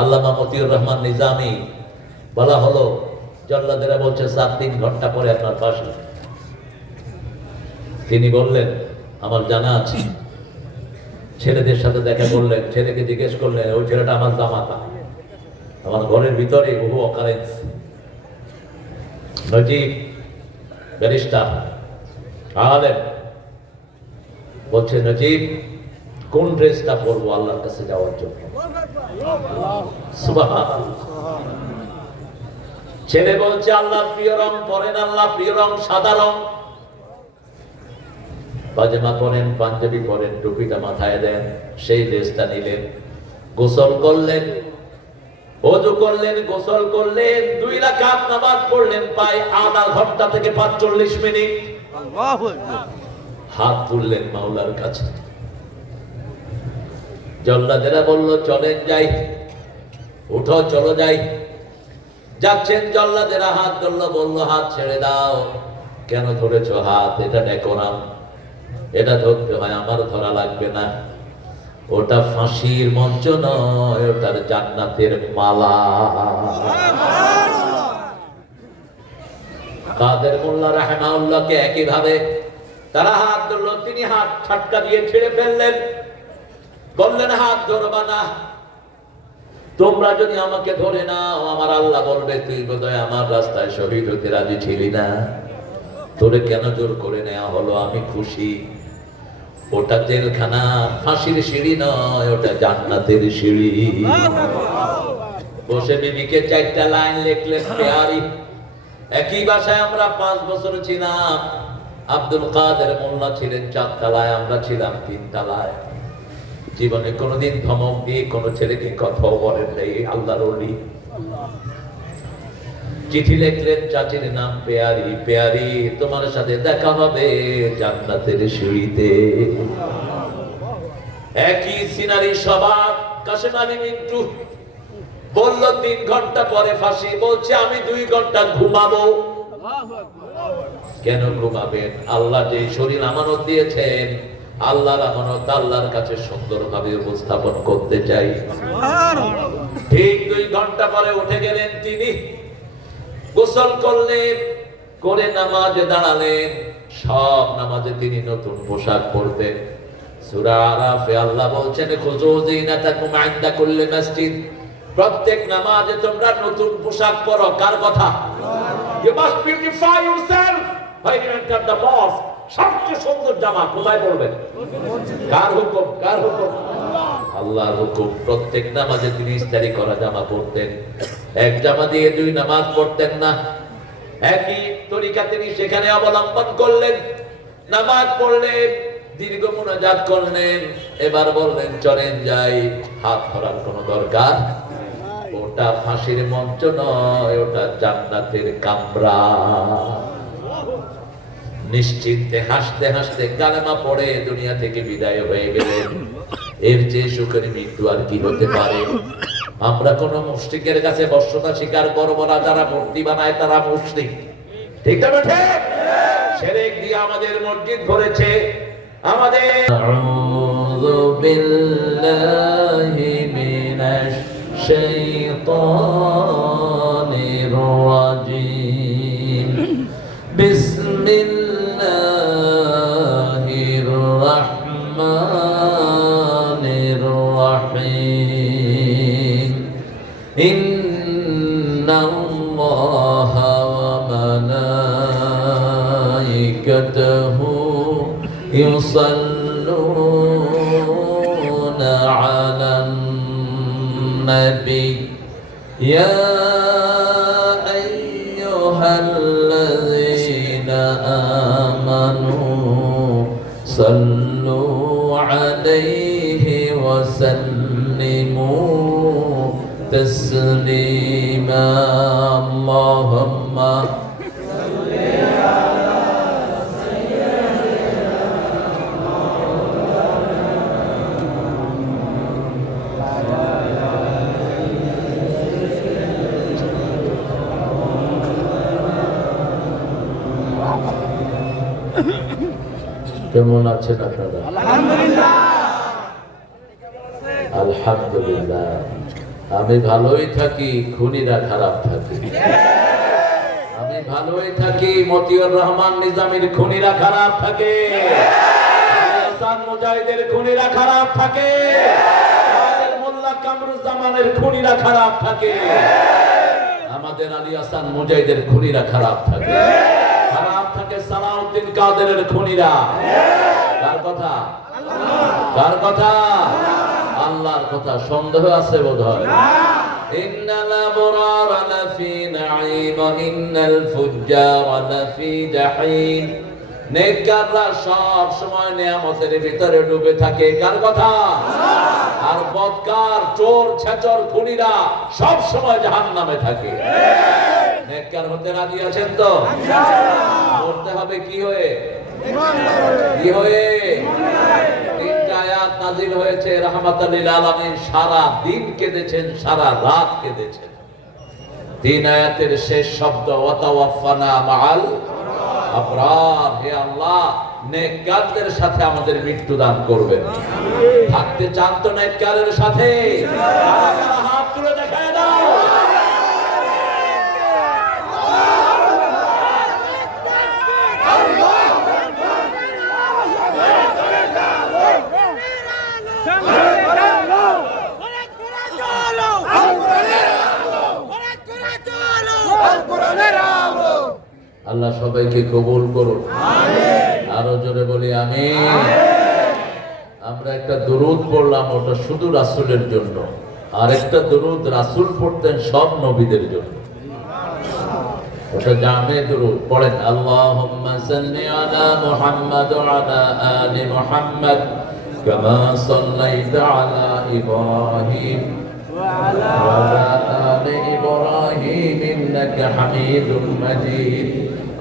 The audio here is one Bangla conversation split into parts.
আল্লামা মতিউর রহমান নিজামী বলা হলো, জল্লাদেরা বলছে 3 ঘন্টা পরে আপনার ফাঁসি। তিনি বললেন আমার জানা আছে। ছেলেদের সাথে দেখা করলেন, ছেলেকে জিজ্ঞেস করলেন, ওই ছেলেটা আমার জামাতা, আমার ঘরের ভিতরে বহু অকারেন্স। নজিব ব্যারিস্টার আলেম বলছে, নজিব কোন ড্রেসটা পরবো আল্লাহর কাছে যাওয়ার জন্য? সুবহানাল্লাহ। ছেলে বলছে, আল্লাহর প্রিয় রং পরেন, আল্লাহ প্রিয় রং সাদা রং। পাজামা পরেন, পাঞ্জাবি পরেন, টুপিটা মাথায় দেন, সেই ড্রেসটা নিলেন। গোসল করলেন, ওযু করলেন, গোসল করলেন, 2 রাকাত নামাজ পড়লেন, প্রায় আধা ঘন্টা থেকে 45 মিনিট। আল্লাহু আকবার। হাত তুললেন মাওলার কাছে। জল্লাদেরা বলল, চলেন যাই, উঠো চলো যাই। যাচ্ছেন, জল্লাদেরা হাত ধরলো, বলল হাত ছেড়ে দাও। কেন ধরেছ হাত? এটা ডেকোরাম, এটা ধরতে হয়, আমার ধরা লাগবে না। ওটা ফাঁসির মঞ্চ নয়, ওটার জান্নাতের মালা। কাদের মোল্লা রাহিমাহুল্লাহকে একই ভাবে তারা হাত ধরলো, তিনি হাত ঝটকা দিয়ে ছেড়ে ফেললেন। বললেন, হাত ধরবা না, তোমরা যদি আমাকে ধরে নাও আমার আল্লাহ বলবে, তুই বোধহয় আমার রাস্তায় শহীদ হতে রাজি ছিলি না, তোরে কেন জোর করে নেওয়া হলো? আমি খুশি। ওটা জেলখানা, ফাঁসির সিঁড়ি নয়, ওটা জান্নাতের সিঁড়ি। বসে বিবিকে 4টা লাইন লিখলেন, পেয়ারি। একই বাসায় আমরা 5 বছর ছিলাম। আব্দুল কাদের মোল্লা ছিলেন 4 তলায়, আমরা ছিলাম 3 তলায়। জীবনে কোনোদিন ধমক দিয়ে কোনো ছেলেকে কথাও বলেন নাই, আল্লাহর ওলি। চিঠি লিখলেন, চাচির নাম পেয়ারি, পেয়ারি তোমার সাথে দেখা হবে জান্নাতের সিঁড়িতে। একই সিনারি স্বভাব। কাশেম আলী মিন্টু বলল 3 ঘন্টা পরে ফাঁসি। বলছে, আমি 2 ঘন্টা ঘুমাবো। কেন ঘুমাবেন? আল্লাহ যে শরীর আমানত দিয়েছেন, আল্লাহর আমানত আল্লাহর কাছে সুন্দরভাবে উপস্থাপন করতে চাই। ঠিক 2 ঘন্টা পরে উঠে গেলেন তিনি, গোসল করলেন, করে নামাজে দাঁড়ালেন। সব নামাজে তিনি নতুন পোশাক পরতেন। সূরা আরাফে আল্লাহ বলছেন, খুযু যিনাতাকুম ইনদা কুল্লি মাসজিদ। প্রত্যেক নামাজে তোমরা নতুন পোশাক পরো। কার কথা? You must beautify yourself when you enter the mosque. সবচেয়ে সুন্দর জামা কোথায় পরবেন? কার হুকুম? কার হুকুম? আল্লাহর হুকুম। প্রত্যেক নামাজে তিনি ইস্তারি করা জামা পরতেন। এক জামা দিয়ে 2 নামাজ পড়তেন না। একই তরিকা তিনি সেখানে অবলম্বন করলেন। নামাজ পড়লেন, দীর্ঘ মুনাজাত করলেন, এবার বললেন, চলেন যাই। হাত ধরার কোনো দরকার? ওটা ফাঁসির মঞ্চ নয়, ওটা জান্নাতের কামরা। নিশ্চিন্তে হাসতে হাসতে কালেমা পড়ে দুনিয়া থেকে বিদায় হয়ে গেলেন। এর চেয়ে সুখের মৃত্যু আর কি হতে পারে? আমরা কোন মুশরিকের কাছে বশ্যতা স্বীকার করব না। যারা মূর্তি বানায় তারা মুশরিক, ঠিক না? ঠিক। শিরক দিয়ে আমাদের মসজিদ ভরেছে। আমাদের আউযু বিল্লাহি মিনাশ শাইতানির রাজীম। বিসমিল্লাহির রাহমানির রাহিম। ইন্নাল্লাহা ওয়া মালাইকাতাহু ইউসাল্লুনা আলান নবী ইয়া আইয়ুহাল্লাযীনা আমানু সাল্লু আলাইহি ওয়া সাল্লিমু তাসলিমা। আল্লাহুম্মা সাল্লি আলা সাইয়্যিদিনা কেমন আছেন আপনারা? আলহামদুলিল্লাহ। আলহামদুলিল্লাহ। আমি ভালোই থাকি, খুনিরা খারাপ থাকে। আমি ভালোই থাকি, মতিউর রহমান নিজামীর খুনিরা খারাপ থাকে, হাসান মুজাহিদের খুনিরা খারাপ থাকে, মোল্লা কামরুজ্জামানের খুনিরা খারাপ থাকে, আমাদের আলী হাসান মুজাহিদের খুনিরা খারাপ থাকে, খারাপ থাকে সালাউদ্দিন কাদেরের খুনিরা। কার কথা? কার কথা? আল্লাহর কথা। সন্দেহ আছে বোধহয়? ইন্নাল আবরারা লাফি নাঈম ওয়া ইন্নাল ফুজ্জারা লাফি জাহিম। নেককাররা সব সময় নিয়ামতের ভিতরে ডুবে থাকে। কার কথা? আর বদকার, চোর, ছেচর, খুনিরা সব সময় জাহান্নামে থাকে। নেককার হতে রাজি আছেন তো? করতে হবে কি হয়ে? কি হয়ে? তিনটা আয়াত নাযিল হয়েছে, রাহমাতাল লিল আলামিন সারা দিন কেঁদেছেন, সারা রাত কেঁদেছেন। তিন আয়াতের শেষ শব্দ ওয়াতাওয়াফানা মাআল আবরার। হে আল্লাহ, নেককারদের সাথে আমাদের মৃত্যু দান করবেন। থাকতে চান তো নেককারের সাথে? হাত তুলে দেখায় দাও। আল্লাহ সবাইকে কবুল করুন, আরো জোরে বলি আমিন। আমরা একটা দরুদ পড়লাম, ওটা শুধু রাসূলের জন্য, আর একটা দরুদ রাসূল পড়তেন সব নবীদের জন্য, ওটা জামে দরুদ। পড়েন আল্লাহুম্মা সাল্লি আলা মুহাম্মাদ ওয়া আলা আলি মুহাম্মাদ কামা সাল্লাইতা আলা ইব্রাহিম ওয়া আলা আলি ইব্রাহিম ইন্নাকা হামিদুম মাজিদ।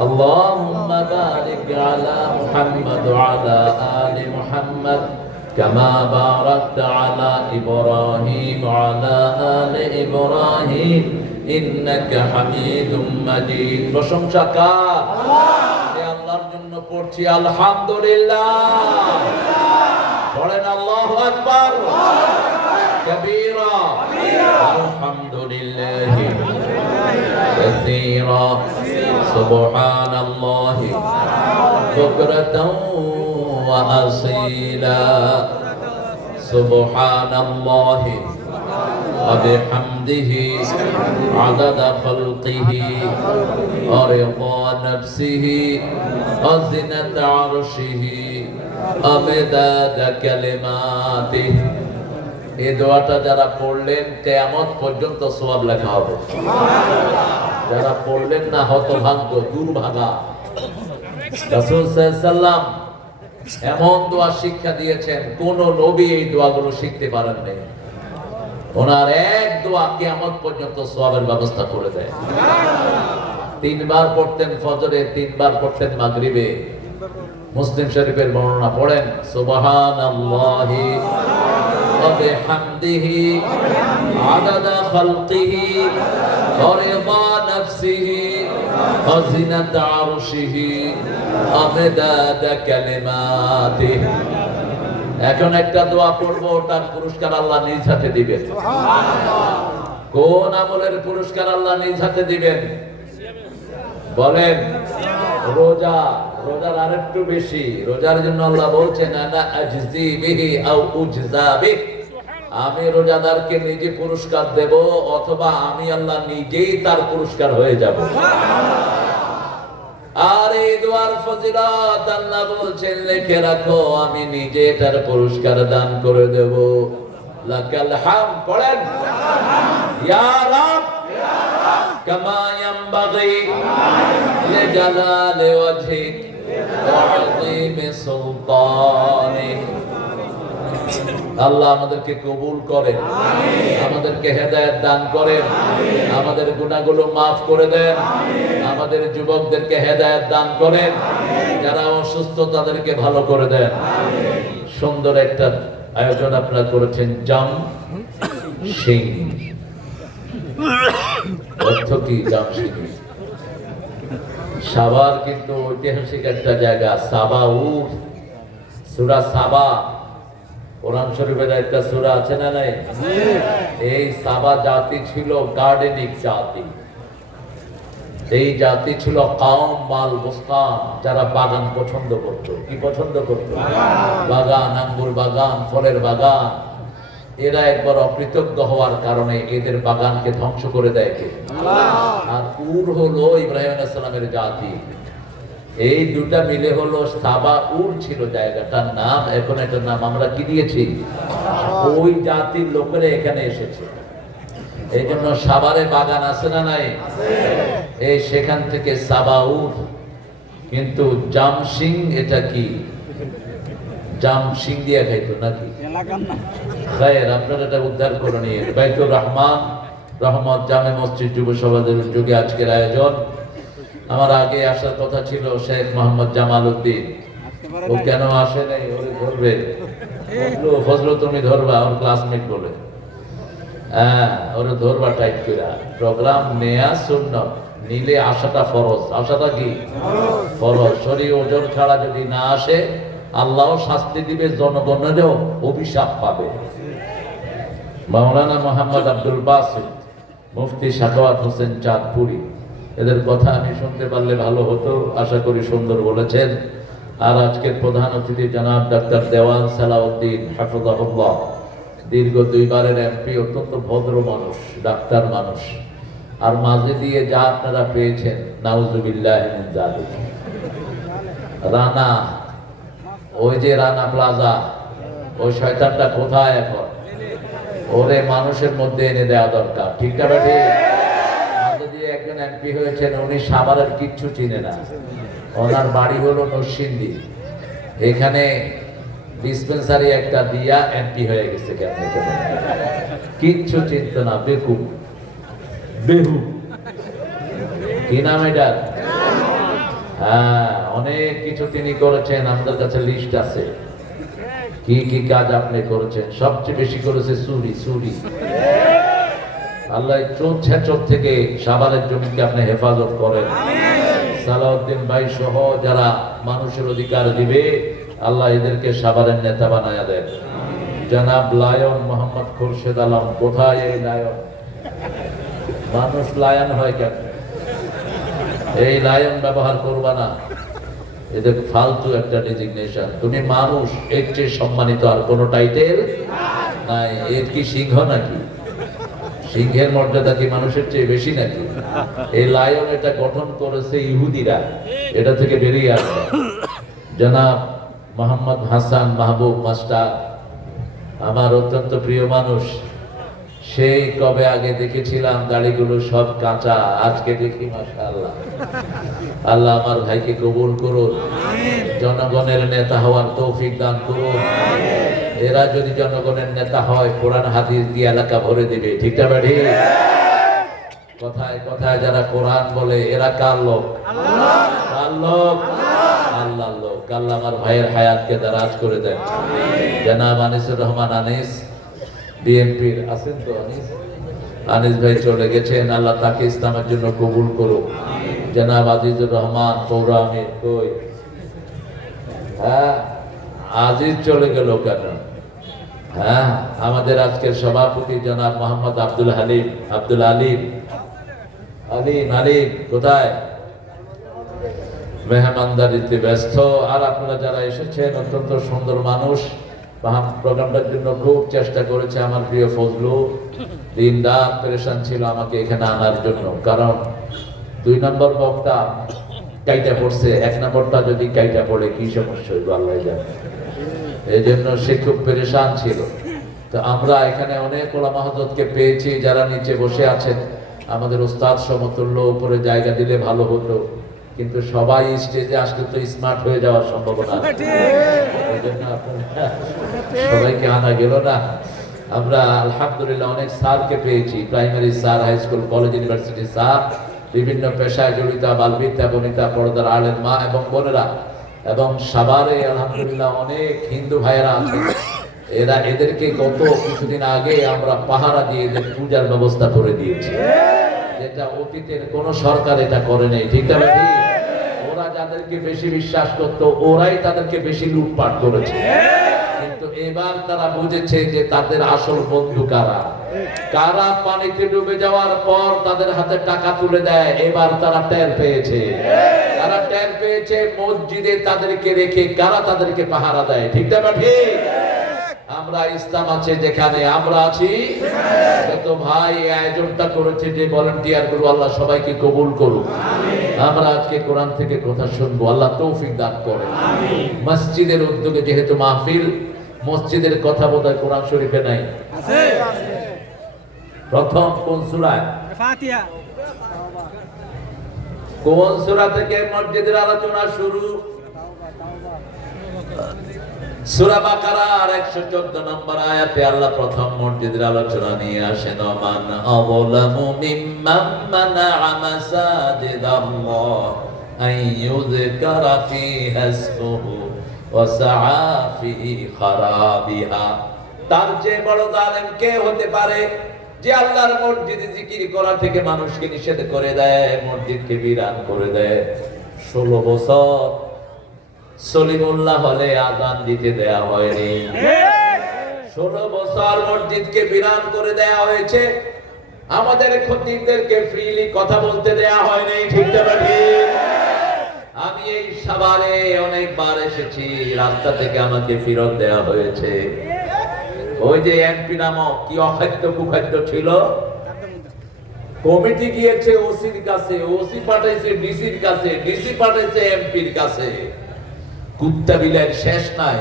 اللهم بارك على محمد وعلى آل محمد كما باركت على إبراهيم وعلى آل إبراهيم إنك حميد مجيد। প্রশংসা কার? আল্লাহ। এই আল্লাহর জন্য পড়ছি আলহামদুলিল্লাহ। পড়েন আল্লাহু আকবার كبيرا الحمد لله كثيرا سبحان الله بكرة وأصيلا سبحان الله وبحمده عدد خلقه ورضا نفسه وزنة عرشه ومداد كلماته। এই দোয়াটা যারা পড়লেন কিয়ামত পর্যন্ত সওয়াব লেখা হবে। যারা পড়লেন না হতভাগ্য, দুর্ভাগা। রাসূল সাল্লাল্লাহু আলাইহি ওয়াসাল্লাম এমন দোয়া শিক্ষা দিয়েছেন, কোন নবী এই দোয়াগুলো শিখতে পারেন নাই। ওনার এক দোয়া কিয়ামত পর্যন্ত সওয়াবের ব্যবস্থা করে দেয়। তিনবার পড়তেন ফজরে, তিনবার পড়তেন মাগরিবে। মুসলিম শরীফের বর্ণনা পড়েন সুবহানাল্লাহি ওয়া বিহামদিহি আদাদা খালকিহি ওয়া রিদা নাফসিহি ওয়া জিনাতা আরশিহি ওয়া মিদাদা কালিমাতিহি। এখন একটা দোয়া পড়বো, ওটার পুরস্কার আল্লাহ নিজ হাতে দিবেন। কোন আমলের পুরস্কার আল্লাহ নিজ হাতে দিবেন? বলেন রোজা। রোজার আরেকটু বেশি। রোজার জন্য আল্লাহ বলছেন আনা আজজি বিহি আও উজজা বিহি। আমি রোজাদারকে নিজে পুরস্কার দেব, অথবা আমি আল্লাহ নিজেই তার পুরস্কার হয়ে যাব। আর এই দোয়ার ফজিলত আল্লাহ বলছেন লিখে রাখো, আমি নিজে তার পুরস্কার দান করে দেব। লাকাল হাম। পড়েন ইয়া রাব কামা ইয়ানবাগি লিজালালি ওয়াজহিক ওয়া আযীমি সুলতানিক। আল্লাহ আমাদেরকে কবুল করেন, আমাদেরকে হেদায়েত দান করেন, আমাদের গুনাহগুলো মাফ করে দেন, আমাদের যুবকদেরকে হেদায়েত দান করেন, যারা অসুস্থ তাদেরকে ভালো করে দেন। সুন্দর একটা আয়োজন আপনারা করেছেন, জাম সিং। অর্থ কি জাম সিং? সাবার কিন্তু ঐতিহাসিক একটা জায়গা, সাবা উর। সূরা সাবা কোরআন শরীফের একটা সূরা আছে না নাই? এই সাবা জাতি ছিল গার্ডেনিক জাতি। এই জাতি ছিল কাওম মাল বুস্তান, যারা বাগান পছন্দ করত। কি পছন্দ করত? বাগান, আঙ্গুর বাগান, ফলের বাগান। এরা একবার অকৃতজ্ঞ হওয়ার কারণে এদের বাগানকে ধ্বংস করে দেয় কে? আর উর হলো ইব্রাহিম আলাইহিস সালামের জাতি। এই দুটা মিলে হলো সাবা। উর ছিল জায়গাটার নাম, এখন এটার নাম আমরা কি দিয়েছি? ওই জাতির লোকেরা এখানে এসেছে, এই জন্য সাবারে বাগান আছে না নাই? এই সেখান থেকে সাবা উর। কিন্তু জামসিং, এটা কি জামসিং দিয়ে খাইতো নাকি? আপনারা এটা উদ্ধার করে নিয়ে বাইতুর রহমান রহমত জামে মসজিদ যুব সভাদের উদ্যোগে আজকের আয়োজন। আমার আগে আসার কথা ছিল শেখ মোহাম্মদ জামাল উদ্দিন, ও কেন আসে নাই? ওরে ধরবে ফজল, তুমি ধরবা, ওর ক্লাসমেট বলে। হ্যাঁ, ওরে ধরবা টাইট করে। প্রোগ্রাম নেয়া সুন্নাত, নিলে আসাটা ফরজ। আসাটা কি ফরজ? শরীর ওজন ছাড়া যদি না আসে আল্লাহ শাস্তি দিবে, জনগণেরও অভিশাপ পাবে। মাওলানা মোহাম্মদ আব্দুল বাসিত, মুফতি সাখাওয়াত হোসেন চাঁদপুরি, এদের কথা আমি শুনতে পারলে ভালো হতো। আশা করি সুন্দর বলেছেন। আর আজকের প্রধান অতিথি জনাব ডাক্তার দেওয়ান সালাউদ্দিন হাফিজাহুল্লাহ, দীর্ঘ 2 বারের এমপি, অত্যন্ত ভদ্র মানুষ, ডাক্তার মানুষ। আর মাঝে দিয়ে যা আপনারা পেয়েছেন, নাউজুবিল্লাহ মিন যালিক। রানা, ওই যে রানা প্লাজা, ওই শয়তানটা কোথায় এখন? ওরে মানুষের মধ্যে এনে দেওয়া দরকার, ঠিক না বেঠি? মাঝে দিয়ে একজন এমপি হয়েছেন, উনি সাভারের কিচ্ছু চিনে না। ওনার বাড়ি হলো নরসিংদী, এখানে ডিসপেন্সারি একটা দিয়া এমপি হয়ে গেছে। কেন? কিচ্ছু চিনত না, বেকুব বেহু। কি নাম এটা? হ্যাঁ, অনেক কিছু তিনি করেছেন, আমাদের কাছে লিস্ট আছে কি কি কাজ আপনি করেছেন। সবচেয়ে বেশি করেছে চুরি। চুরি আল্লাহ চোর ছেচর থেকে সাভারের জমিকে আপনি হেফাজত করেন। সালাউদ্দিন ভাই সহ যারা মানুষের অধিকার দিবে, আল্লাহ এদেরকে সাভারের নেতা বানায়া দেন। জনাব লায়ন মোহাম্মদ খুরশেদ আলম, কোথায় এই লায়ন? মানুষ লায়ন হয় কেন? এই লায়ন ব্যবহার করবা না, এদের ফালতু একটা ডেজিগনেশন। তুমি মানুষ, এর চেয়ে সম্মানিত আর কোন টাইটেল নাই। এর কি সিংহ নাকি? সিংহের মর্যাদা কি মানুষের চেয়ে বেশি নাকি? এই লায়ন এটা গঠন করেছে ইহুদিরা, এটা থেকে বেরিয়ে আসে। জনাব মোহাম্মদ হাসান মাহবুব মাস্টার, আমার অত্যন্ত প্রিয় মানুষ। সেই কবে আগে দেখেছিলাম দাড়িগুলো সব কাঁচা, আজকে দেখি মাশাআল্লাহ। আল্লাহ আমার ভাইকে কবুল করুন, জনগণের নেতা হওয়ার তৌফিক দান করুন। এরা যদি জনগণের নেতা হয়, কোরআন হাদিস দিয়ে এলাকা ভরে দিবে, ঠিক না বেঠি? কথায় কথায় যারা কোরআন বলে, এরা কার লোক? কার লোক? আল্লাহর লোক। আল্লাহ আমার ভাইয়ের হায়াতকে দারাজ করে দেন। জনাব আনিসুর রহমান আনিস, বিএনপির আছেন তো? আনিস ভাই চলে গেছেন, আল্লাহ তাকে ইসলামের জন্য কবুল করুক। জনাব আজিজুর রহমান পৌরা আমির, কই? হ্যাঁ, আজিজ চলে গেল কেন? হ্যাঁ, আমাদের আজকের সভাপতি জনাব মোহাম্মদ আব্দুল হালিম, আব্দুল আলিম, আলিম আলিম কোথায়? মেহমানদারিতে ব্যস্ত। আর আপনারা যারা এসেছেন, অত্যন্ত সুন্দর মানুষ, প্রোগ্রামটার জন্য খুব চেষ্টা করেছে আমার প্রিয় ফজলু। দিন রাত পেরেশান ছিল আমাকে এখানে আনার জন্য, কারণ 2 নম্বর বক্তা কাইটা পড়ছে, 1 নম্বরটা যদি কাইটা পড়ে কি সমস্যা হইব আল্লাহ জানে। এই জন্য সে খুব পেরেশান ছিল। তো আমরা এখানে অনেক ওলামা হযরতকে পেয়েছি যারা নিচে বসে আছেন। আমাদের উস্তাদ সমতুল্য, উপরে জায়গা দিলে ভালো হতো, কিন্তু সবাই স্টেজে আসলে তো স্মার্ট হয়ে যাওয়ার সম্ভাবনা। এই জন্য সবাইকে আনা গেল না। আমরা আলহামদুলিল্লাহ অনেক স্যারকে পেয়েছি, primary sir, high school, college, university sir, বিভিন্ন পেশায় জড়িত বালবিদ্যা, বনিতা, পর্দার আলের মা এবং বোনেরা, এবং সাভারে আলহামদুলিল্লাহ অনেক হিন্দু ভাইয়েরা আছেন। এদেরকে গত কিছুদিন আগে আমরা পাহারা দিয়ে এদের পূজার ব্যবস্থা করে দিয়েছি, যেটা অতীতের কোন সরকার এটা করে নেই, ঠিক না? ওরা যাদেরকে বেশি বিশ্বাস করত, ওরাই তাদেরকে বেশি লুটপাট করেছে। কিন্তু কিন্তু এবার তারা বুঝেছে যে তাদের আসল বন্ধু কারা। কারা পানিতে ডুবে যাওয়ার পর তাদের হাতে টাকা তুলে দেয়, এবার তারা টের পেয়েছে। তারা টের পেয়েছে মসজিদে তাদেরকে রেখে কারা তাদেরকে পাহারা দেয়। ঠিক না ঠিক? আমরা ইসলাম আছে যেখানে, আমরা আছি তো ভাই আয়োজনটা করেছে যে ভলান্টিয়ার গুলো, আল্লাহ সবাইকে কবুল করুক। আমরা আজকে কোরআন থেকে কথা শুনবো, আল্লাহ তৌফিক দান করেন। মসজিদের উদ্যোগে যেহেতু মাহফিল, মসজিদের কথা বোধহয় কোরআন শরীফে নাই। প্রথম কোন সূরা? ফাতিহা। কোন সূরা থেকে মসজিদের আলোচনা শুরু? সূরা বাকারার 114 নম্বর আয়াতে আল্লাহ প্রথম মসজিদের আলোচনা নিয়ে আসেন। মান আযলামু মিম্মান মানাআ মাসাজিদাল্লাহ আইয়ুযকারা ফীহা ইসমুহু ওয়া সাআ ফী খারাবিহা। তার চেয়ে বড় জালেম কে হতে পারে যে আল্লাহর মসজিদে জিকির করা থেকে মানুষকে নিষেধ করে দেয়, মসজিদকে বিরান করে দেয়। 16 বছর সলিমুল্লাহ হলে আযান দিতে দেয়া হয়নি। 16 বছর মসজিদকে বিরান করে দেয়া হয়েছে। আমাদের খতিবদেরকে ফ্রিলি কথা বলতে দেয়া হয়নি। ঠিক না ঠিক? আমি এই সাভারে অনেকবার এসেছি, রাস্তা থেকে আমাকে ফেরত দেয়া হয়েছে। ওই যে এমপি নামক কি অখাদ্য কুখাদ্য ছিল, কমিটি গিয়েছে ওসির কাছে, ওসি পাঠাইছে ডিসির কাছে, ডিসি পাঠাইছে এমপির কাছে। কুত্তা বিলের শেষ নাই।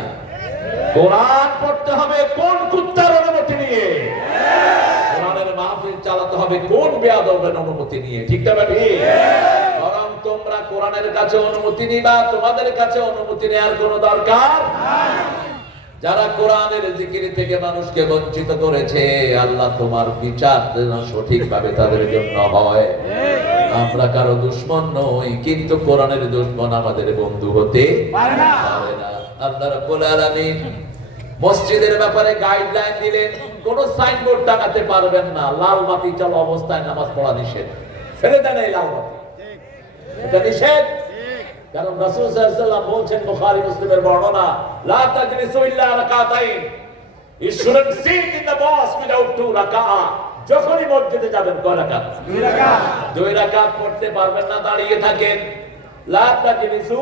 কোরআন পড়তে হবে কোন কুত্তার অনুমতি নিয়ে? কোরআনের মাহফিল চালাতে হবে কোন বেয়াদবের অনুমতি নিয়ে? ঠিক না ঠিক? বরং তোমরা কোরআনের কাছে অনুমতি নিবা, তোমাদের কাছে অনুমতি নেওয়ার কোনো দরকার নাই। যারা কোরআনের জিকির থেকে মানুষকে বঞ্চিত করেছে, আল্লাহ তোমার বিচার যেন সঠিকভাবে তাদের জন্য হয়। আমরা কারো দুশমন নই, কিন্তু কোরআনের দুশমন আমাদের বন্ধু হতে পারে না। আল্লাহ রাব্বুল আলামিন মসজিদের ব্যাপারে গাইডলাইন দিলেন, কোন সাইনবোর্ড টাঙাতে পারবেন না, লাল বাতি চালু অবস্থায় নামাজ পড়া নিষেধ। ফেলে দেন এই লাল বাতি, এটা নিষেধ। কারণ রাসূল সাল্লাল্লাহু আলাইহি ওয়াসাল্লাম বলেছেন, বুখারী মুসলিমের বর্ণনা, লা তাজলিসু ইল্লা রাকাতাইন, you shouldn't sit in the mosque without 2 রাকাত। যখনই মসজিদে যাবেন কয় রাকাত? 2 রাকাত। 2 রাকাত পড়তে পারবেন না, দাঁড়িয়ে থাকেন। লা তাজলিসু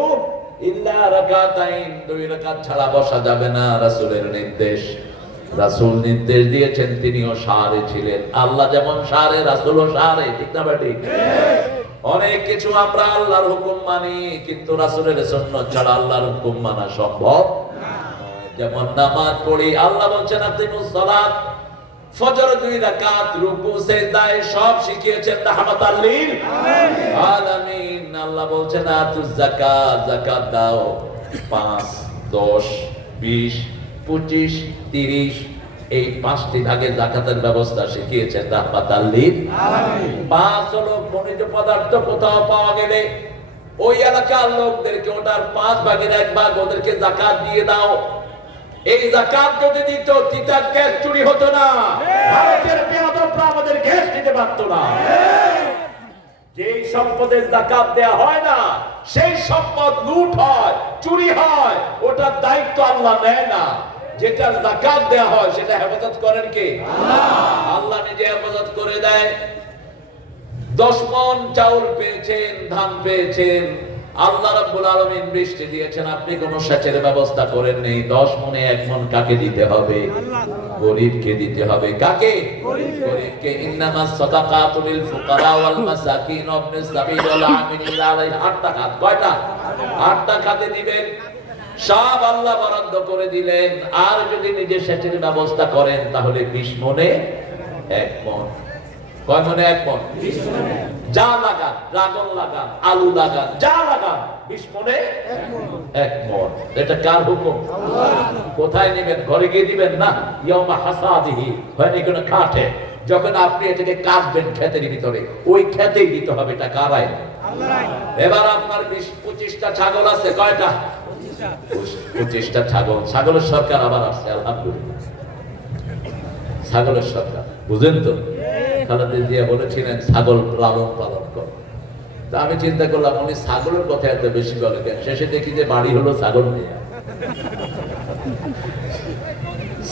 ইল্লা রাকাতাইন, 2 রাকাত ছাড়া বসা যাবে না, রাসূলের নির্দেশ। রাসূল নির্দেশ দিয়েছেন, তিনিও শারে ছিলেন। আল্লাহ যেমন শারে, রাসূলও শারে। ঠিক না ঠিক? অনেক কিছু আমরা আল্লাহর হুকুম মানি, কিন্তু রাসূলের সুন্নাত ছাড়া আল্লাহর হুকুম মানা সম্ভব না। যেমন নামাজ পড়ি, আল্লাহ বলেছেন আকিমুস সালাত, ফজর 2 রাকাত, রুকু সিজদায় সব শিখিয়েছেন রাহমাতাল লিল আলামিন। আল্লাহ বলেছেন আতুজ যাকাত, যাকাত দাও। 5, 10, 20, 25, 30 এই 5টি ভাগে যাকাতের ব্যবস্থা শিখিয়েছেন রাহমাতাল লিল আলামিন। 5 হলো খনিজ পদার্থ কোথাও পাওয়া গেলে ওই এলাকার লোকদেরকে ওটার 5 ভাগের 1 ভাগ ওদেরকে যাকাত দিয়ে দাও। এই যাকাত যদি দিত, তিতাস গ্যাস চুরি হতো না, ভারতের বেয়াদবরা আমাদের গ্যাস দিতে পারত না। যেই সম্পদের যাকাত দেয়া হয় না, সেই সম্পদ লুট হয়, চুরি হয়, ওটার দায়িত্ব আল্লাহ নেয় না। যেটা যাকাত দেয়া হয় সেটা হেফাজত করেন কে? আল্লাহ। আল্লাহ নিজে হেফাজত করে দেয়। 10 মণ চাউল পেয়েছেন, ধান পেয়েছেন, আল্লাহ রাব্বুল আলামিন বৃষ্টি দিয়েছেন, আপনি কোনো সেচের ব্যবস্থা করেন নেই। 10 মণে 1 মণ কাকে দিতে হবে? গরীবকে দিতে হবে। কাকে? গরীবকে। ইন্নামাস সাদাকাতু লিল ফুকারা ওয়াল মাসাকিন ওয়া ইবনিস সাবিল ওয়াল আমিলিনা আলাইহা। 8টা খাত। কয়টা? 8টা খাতে দিবেন। সব আল্লাহ বরাদ্দ করে দিলেন। আর যদি নিজে সেচের ব্যবস্থা করেন তাহলে 20 মণে 1 মণ। কয় মণে 1 মণ? 20 মণে। যা লাগান, ড্রাগন লাগান, আলু লাগান, যা লাগান, 20 মণে 1 মণ। এটা কার হুকুম? আল্লাহ। কোথায় নেবেন? ঘরে গিয়ে দিবেন না। ইয়াউমা হাসাদিহি, হয়নি কোন খাটে। যখন আপনি এটাকে কাটবেন ক্ষেতের ভিতরে, ওই ক্ষেতেই দিতে হবে। এটা কার আইন? আল্লাহর। এবার আপনার 20-25টা ছাগল আছে। কয়টা? 25টা ছাগল। ছাগলের সরকার আবার আসছে, আলহামদুলিল্লাহ। ছাগলের সরকার বুঝেন তো? খালেদা জিয়া বলেছিলেন ছাগল লালন পালন কর। তা আমি চিন্তা করলাম, উনি ছাগলের কথা এত বেশি বলে কেন? শেষে দেখি যে বাড়ি হলো ছাগল নিয়ে।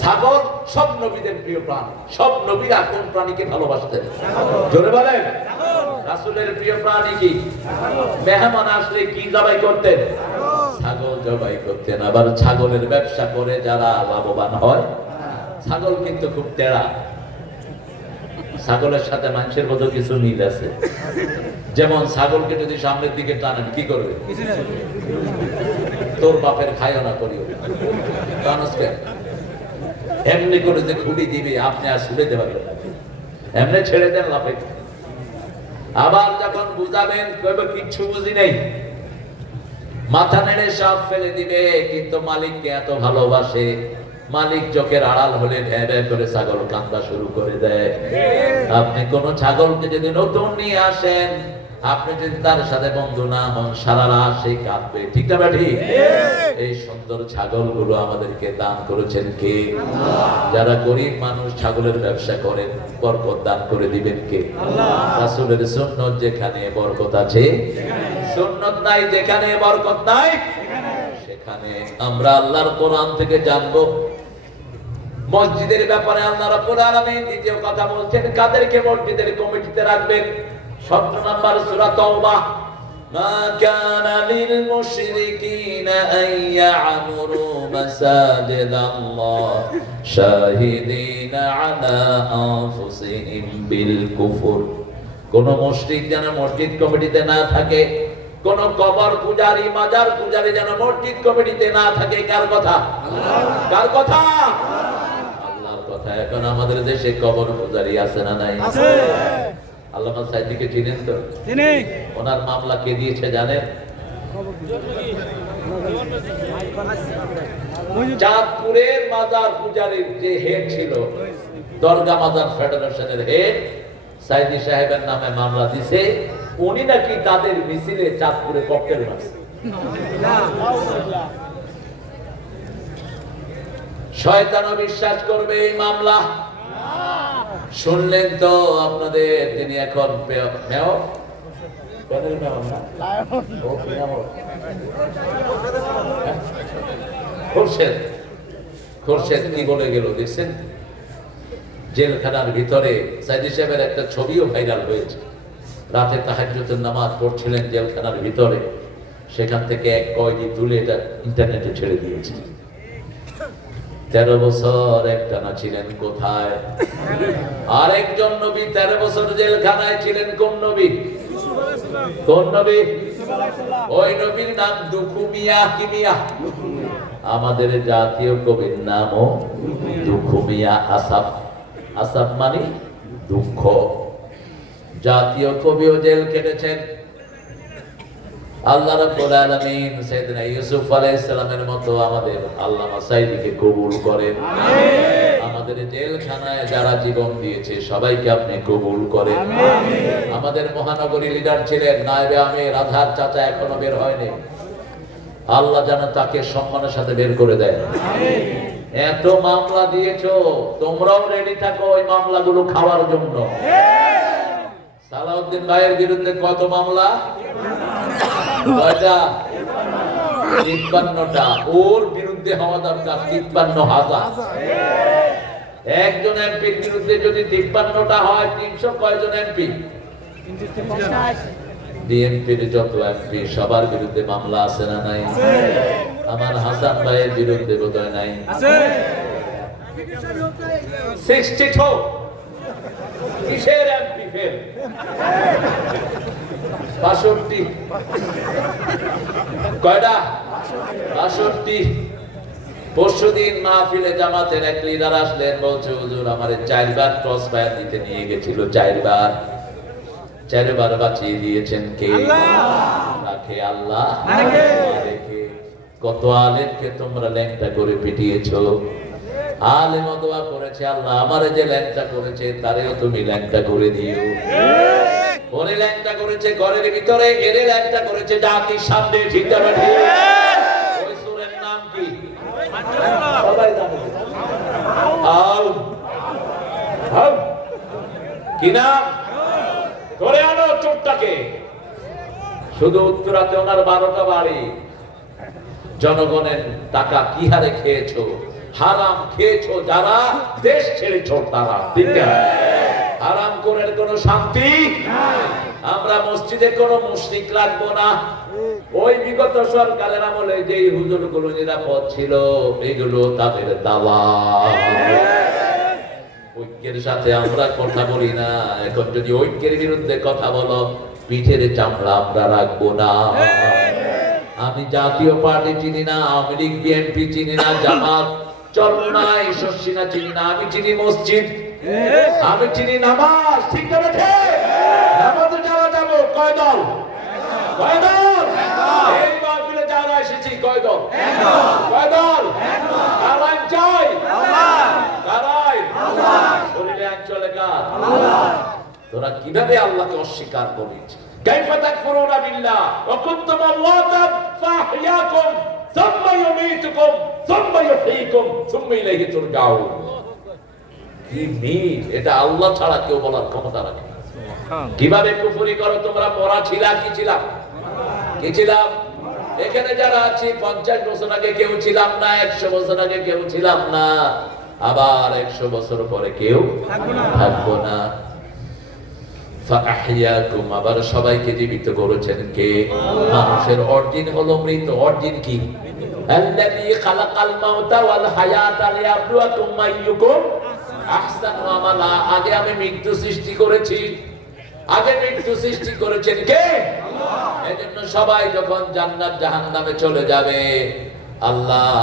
ছাগল সব নবীদের প্রিয় প্রাণী। সব নবীরা কোন প্রাণীকে ভালোবাসতেন? জোরে বলেন। রাসূলের প্রিয় প্রাণী কি? মেহমান আসলে কি জবাই করতেন? ছাগল জবাই করতেন। আবার ছাগলের ব্যবসা করে যারা লাভবান হয়, ছাগল কিন্তু খুব তেড়া। ছাগলের সাথে মানুষের মতো কিছু মিল আছে। যেমন ছাগলকে যদি সামনের দিকে টানেন কি করবে? তোর বাপের খায়ও না করিও। এমনি করে যে খুঁটি দিবে আপনি আর ছুটে দেবেন, এমনি ছেড়ে দেন লাফে। আবার যখন বুঝাবেন কইবে কিচ্ছু বুঝি নেই, মাথা নেড়ে সব ফেলে দিবে। কিন্তু মালিককে এত ভালোবাসে, মালিক চোখের আড়াল হলে ঢ্যাঁ ঢ্যাঁ করে ছাগল কান্দা শুরু করে দেয়। আপনি কোন ছাগলকে যদি নতুন নিয়ে আসেন, আপনি যদি তার সাথে বন্ধু না হন, সারা রাত সে কাঁদবে। ঠিক না ঠিক? এই সুন্দর ছাগলগুলো আমাদেরকে দান করেছেন কে? যারা গরিব মানুষ ছাগলের ব্যবসা করেন, বরকত দান করে দিবেন কে? রাসূলের সুন্নাত যেখানে বরকত আছে, সুন্নাত নাই যেখানে বরকত নাই সেখানে। আমরা আল্লাহর কোরআন থেকে জানবো মসজিদের ব্যাপারে আল্লাহ রাব্বুল আলামিন দ্বিতীয় কথা বলছেন কাদেরকে মসজিদের কমিটিতে রাখবেন। 17 নম্বর সূরা তাওবা, মা কানা লিল মুশরিকিনা আন ইয়া'মুরু মাসাজিদাল্লাহ শাহিদিনা আলা আনফুসিহিম বিল কুফর। কোন মুশরিক যেন মসজিদ কমিটিতে না থাকে, কোন কবর পূজারী মাজার পূজারী যেন মসজিদ কমিটিতে না থাকে। কার কথা? কার কথা? আল্লাহর কথা। এখন আমাদের দেশে কবর পূজারী আছে না নাই? আছে। আল্লামা সাইদিকে চিনেন তো? চিনি। ওনার মামলা কে দিয়েছে জানেন? চাঁদপুরের মাজার পূজারীর যে হেড ছিল, দরগা মাজার ফেডারেশনের হেড, সাইদি সাহেবের নামে মামলা দিছে। উনি নাকি তাদের মিছিলে চাঁদপুরে ককটেল মারছে। শয়তানও বিশ্বাস করবে এই মামলা। শুনলেন তো আপনাদের, তিনি এখন মেয়র, খোরশেদ কি বলে গেল দেখছেন? জেলখানার ভিতরে সাইদি সাহেবের একটা ছবিও ভাইরাল হয়েছে। রাতে তাহাজ্জুদের নামাজ পড়ছিলেন জেলখানার ভিতরে, সেখান থেকে এক কয়েদি তুলে এটা ইন্টারনেটে ছেড়ে দিয়েছে। 13 বছর একটানা ছিলেন কোথায়? আরেকজন নবী 13 বছর জেলখানায় ছিলেন। কোন নবী? কোন নবী? ওই নবীর নাম দুখু মিয়া। কি মিয়া? আমাদের জাতীয় কবির নামও দুখু মিয়া আসাফ। আসাফ মানে দুঃখ। জাতীয় কবিও জেল কেটেছেন। আল্লাহ রাব্বুল আলামিন সাইয়েদনা ইউসুফ আলাইহিস সালামের মতো আমাদের আল্লামা সাইদিকে কবুল করেন। আমিন। আমাদের জেলখানায় যারা জীবন দিয়েছে সবাইকে আপনি কবুল করেন। আমিন। আমাদের মহানগরী লিডার ছিলেন নায়েবে আমির আজহার চাচা, এখনো বের হয়নি। আল্লাহ যেন তাকে সম্মানের সাথে বের করে দেয়। আমিন। এত মামলা দিয়েছো, তোমরাও রেডি থাকো ওই মামলাগুলো খাওয়ার জন্য। সালাউদ্দিন ভাইয়ের বিরুদ্ধে কত মামলা? কয়টা? 53টা। ওর বিরুদ্ধে হওয়া দরকার 53,000। একজন এমপির বিরুদ্ধে যদি 53টা হয়, 300 কয়জন এমপি? বিএনপির যত এমপি সবার বিরুদ্ধে মামলা আছে না নাই? আমার হাসান ভাইয়ের বিরুদ্ধে বোধহয় নাই। 62 কিসের এমপি ফেল? 62 কয়টা? 62। পরশুদিন মাহফিলে জামাতের এক লিডার আসলেন, বলছে হুজুর আমারে 4 বার ক্রস ফায়ার দিতে নিয়ে গেছিল। 4 বার বাঁচিয়ে দিয়েছেন কে? রাখে আল্লাহ। রেখে কত আলেমকে তোমরা ল্যাংটা করে পিটিয়েছো। আলেম দোয়া করেছে, আল্লাহ আমারে যে ল্যাংটা করেছে তারেও তুমি ল্যাংটা করে দিও। ওরে ল্যাংটা করেছে ঘরের ভিতরে, এরে ল্যাংটা করেছে জাতির সামনে। ঠিক না ঠিক? ওই সূরার নাম কি? সবাই জানে। কি নাম? ধরে আনো চোরটাকে। শুধু উত্তরাতে ওনার 12টা বাড়ি। জনগণের টাকা কি হারে খেয়েছো, হারাম খেয়েছো যারা, দেশ ছেড়েছো তারা। ঠিক না? হারাম করে কোনো শান্তি নাই। আমরা মসজিদে কোনো মুশরিক রাখবো না। ওই বিগত সরকারের আমলে যে হুজুরগুলো নিরাপদ ছিল, এগুলো তাদের দালাল। ঐক্যের সাথে আমরা কথা বলি না। এখন যদি ঐক্যের বিরুদ্ধে কথা বলো, পিঠের চামড়া আমরা রাখবো না। আমি জাতীয় পার্টি চিনি না, আওয়ামী লীগ বিএনপি চিনি না, জামাত চরমনাই শর্ষিনা চিনি না। আমি চিনি মসজিদ, আমি চিনি নামাজ। ঠিক না? নামাজে যারা যাবো কয় দল? কয় দল? এই মাহফিলে যারা এসেছি কয় দল? কয় দল? কারাই চাই? কারাই? শরীরে অঞ্চলে কার? তোরা কিভাবে আল্লাহকে অস্বীকার করিস? কাইফা তাকফুরুনা বিল্লাহ ওয়া কুনতুম আমওয়াতান ফাহইয়াকুম সুম্মা ইউমীতুকুম সুম্মা ইউহয়ীকুম সুম্মা ইলাইহি তুরজাউন। কি মিল! এটা আল্লাহ ছাড়া কেউ বলার ক্ষমতা রাখে না। কিভাবে কুফরি করো তোমরা? মরা ছিলা? কি ছিলাম? কি ছিলাম? এখানে যারা আছি 50 বছর আগে কেউ ছিলাম না, 100 বছর আগে কেউ ছিলাম না, আবার 100 বছর পরে কেউ থাকবো না। ফাআহইয়াকুম, আবার সবাইকে জীবিত করেছেন কে? মানুষের অরিজিন হলো মৃত। অরিজিন কি? আল্লাযী খালাকাল মাউতা ওয়াল হায়াতা লিয়াবলুয়াকুম আইয়ুকুম আহসানু আমালা। আগে আমি মৃত্যু সৃষ্টি করেছি। আগে মৃত্যু সৃষ্টি করেছেন কে? আল্লাহ। এজন্য সবাই যখন জান্নাত জাহান্নামে চলে যাবে, আল্লাহ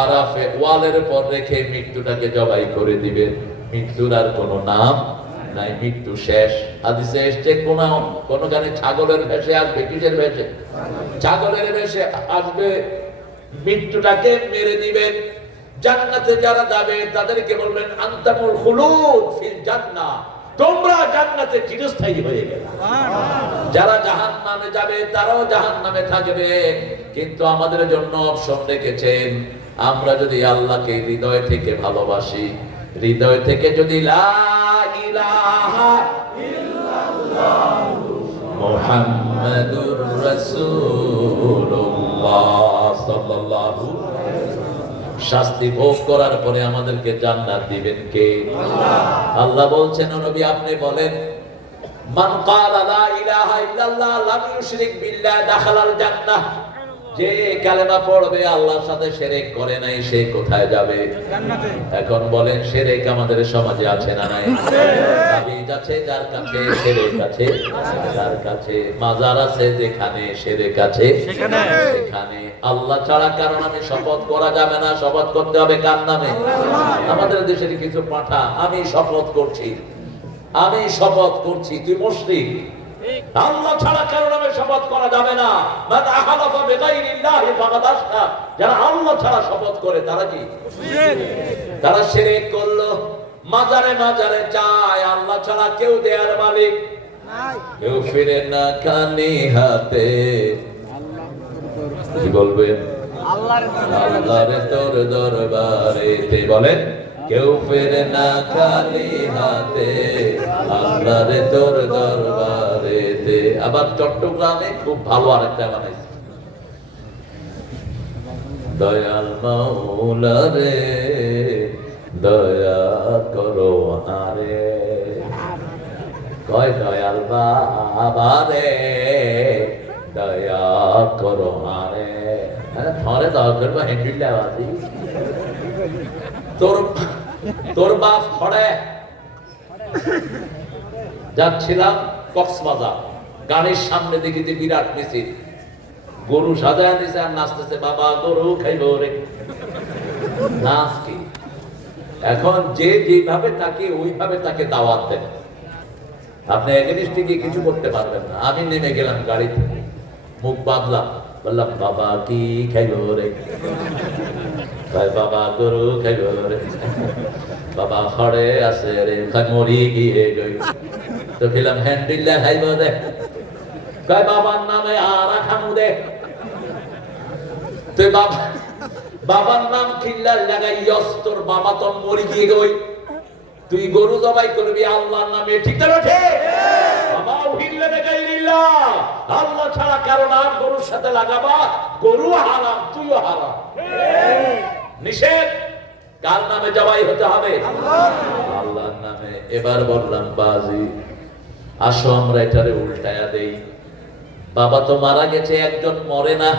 আরাফে ওয়ালের পর রেখে মৃত্যুটাকে জবাই করে দিবেন। মৃত্যুর আর কোনো নাম নাই, মৃত্যু শেষ। হাদিসে এসেছে কোন গানে ছাগলের ভেষে আসবে। কিসের ভেষে? ছাগলের ভেষে আসবে, মৃত্যুটাকে মেরে দিবেন। জান্নাতে যারা যাবে তাদেরকে বলবেন আনতামুল খুলুদ ফিল জান্নাহ, তোমরা জান্নাতে চিরস্থায়ী হয়ে গেলে। যারা জাহান্নামে যাবে তারাও জাহান্নামে থাকবে, কিন্তু আমাদের জন্য অপশন রেখেছেন। আমরা যদি আল্লাহকে হৃদয় থেকে ভালোবাসি, হৃদয় থেকে যদি লা ইলাহা ইল্লাল্লাহ মুহাম্মাদুর রাসূলুল্লাহ সাল্লাল্লাহু, শাস্তি ভোগ করার পরে আমাদেরকে জান্নাত দিবেন কে? আল্লাহ। আল্লাহ বলছেন, নবী আপনি বলেন, মান ক্বালা লা ইলাহা ইল্লাল্লাহ লাম ইউশরিক বিল্লাহ দাখালাল জান্নাহ। যে কালেমা পড়বে আল্লাহর সাথে শিরক করে নাই, সে কোথায় যাবে? জান্নাতে। এখন বলেন, শিরক আমাদের সমাজে আছে না নাই? তাবিজ আছে যার কাছে, শিরক আছে যার কাছে, মাজার আছে যেখানে, শিরক আছে সেখানে। আল্লাহ ছাড়া কারণ আমি শপথ করা যাবে না। শপথ করতে হবে কার নামে? আমাদের দেশের কিছু পাঠা, আমি শপথ করছি, আমি শপথ করছি। তুই মুশরিক। আল্লাহ ছাড়া কারো নামে শপথ করা যাবে না। মান আহালাফা বিগাইরিল্লাহি ফাকাদ আশরাক। যারা আল্লাহ ছাড়া শপথ করে তারা কি? তারা শিরক করলো। মাজারে মাজারে চায়, আল্লাহ ছাড়া কেউ দেয়ার মালিক নাই। কেউ ফিরে না খালি হাতে। কি বলবেন? আল্লাহর তোর দরবারেতে বলেন, কেউ ফিরে না খালি হাতে, আল্লাহর তোর দরবারেতে। আবার চট্টগ্রামে খুব ভালো আরেকটা বানাইছে, দয়াল মাওলা রে দয়া করো আরে, কয় দয়াল বাবা রে দয়া করো আরে। থরে দয়া করবো হেন্ডিল্লা বাজি। তোর বাপ খড়ে। যাচ্ছিলাম কক্সবাজার, গাড়ির সামনে দেখিতে বিরাট মিছিল, গরু সাজায় দিছে আর নাচতেছে, বাবা গরু খাইব রে। নাচ কি? এখন যে যেভাবে তাকে ওইভাবে তাকে দাওয়াত দেন, আপনি এগেনিস্টে গিয়ে কিছু করতে পারবেন না। আমি নেমে গেলাম গাড়ি থেকে, মুখ বাঁধলাম, বললাম বাবা কি খাইব রে? বাবা গরু খাইব রে। বাবা খড়ে আছে রে, মরি গিয়ে গই তো খেলাম হ্যান্ডিল্লা খাইব দে। কয় বাবার নামে আর খামু দে। তুই বাবার নাম খিল্লার লাগাইয়স, তোর বাবা তো মরি গিয়ে গই, তুই গরু জবাই করবি আল্লাহর নামে। ঠিক না? বাবা উহিল্লা লাগাইল্লাহ, আল্লাহ ছাড়া কারো নাম গরুর সাথে লাগাবা, গরু হারাম, তুইও হারাম। নিষেধ। কার নামে জবাই হতে হবে? আল্লাহর নামে। এবার বললাম বাজি, আসো আমরা এটারে উল্টায়া দেই। বাবা তো মারা গেছে, একজন মরে না,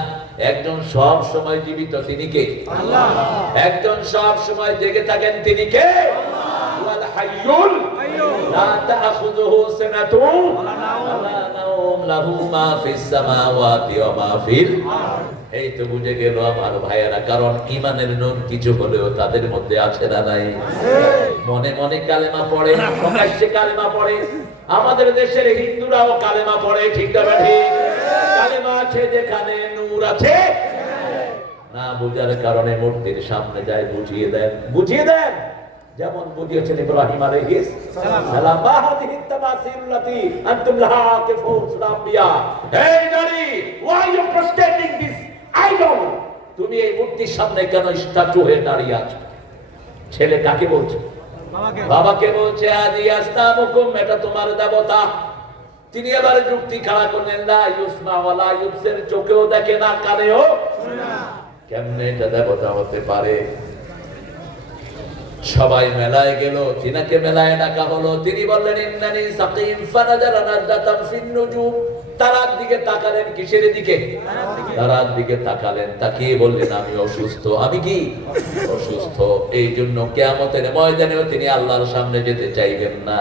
একজন সব সময় জীবিত, তিনি কে? আল্লাহ। একজন সব সময় জেগে থাকেন, তিনি কে? ওয়াল হাইয়ুল লা তাখুযুহু সিনাতুন ওয়ালা নাওম লাহু মা ফিস সামাওয়াতি ওয়া মা ফিল আরদ। এই তো বুঝে গেল আমার ভাইয়েরা, কারণ ঈমানের নূর কিছু হলেও তাদের মধ্যে আছে না নাই? মনে মনে কালেমা পড়ে, প্রকাশ্যে কালেমা পড়ে। আমাদের দেশের হিন্দুরাও কালেমা পড়ে, ঠিক না ঠিক? কালেমা আছে যেখানে নূর আছে, না বুঝার কারণে মূর্তির সামনে যায়, বুঝিয়ে দেন, বুঝিয়ে দেন। যেমন বুঝিয়েছেন ইব্রাহিম আলাইহিস সালাম, বাহাদিহিত তামাসিলুল্লাতি আনতুম লাহা আকিফুন সূরা আম্বিয়া। এই নারী, why you prostrating this idol? তুমি এই মূর্তির সামনে কেন স্ট্যাচু হয়ে দাঁড়িয়ে আছো? ছেলে কাকে বলছে? বাবাকে বলছে, আদি আসনামুকুম, এটা তোমার দেবতা। তিনি এবারে যুক্তি খাড়া করলেন, লা ইউসমা ওয়ালা ইউবসির, চোখেও দেখে না, কানেও শুনে না, কেমনে এটা দেবতা হতে পারে? সবাই মেলায় গেল, তিনাকে মেলায় ডাকা হলো। তিনি বললেন, ইন্নানি সাকিম ফানাজারা নাজদাতাম ফিন নুজুম। তারার দিকে তাকালেন। কিসের দিকে? তারার দিকে তাকালেন, তাকিয়ে বললেন, আমি অসুস্থ। আমি কি অসুস্থ? এই জন্য কিয়ামতের ময়দানেও তিনি আল্লাহর সামনে যেতে চাইবেন না।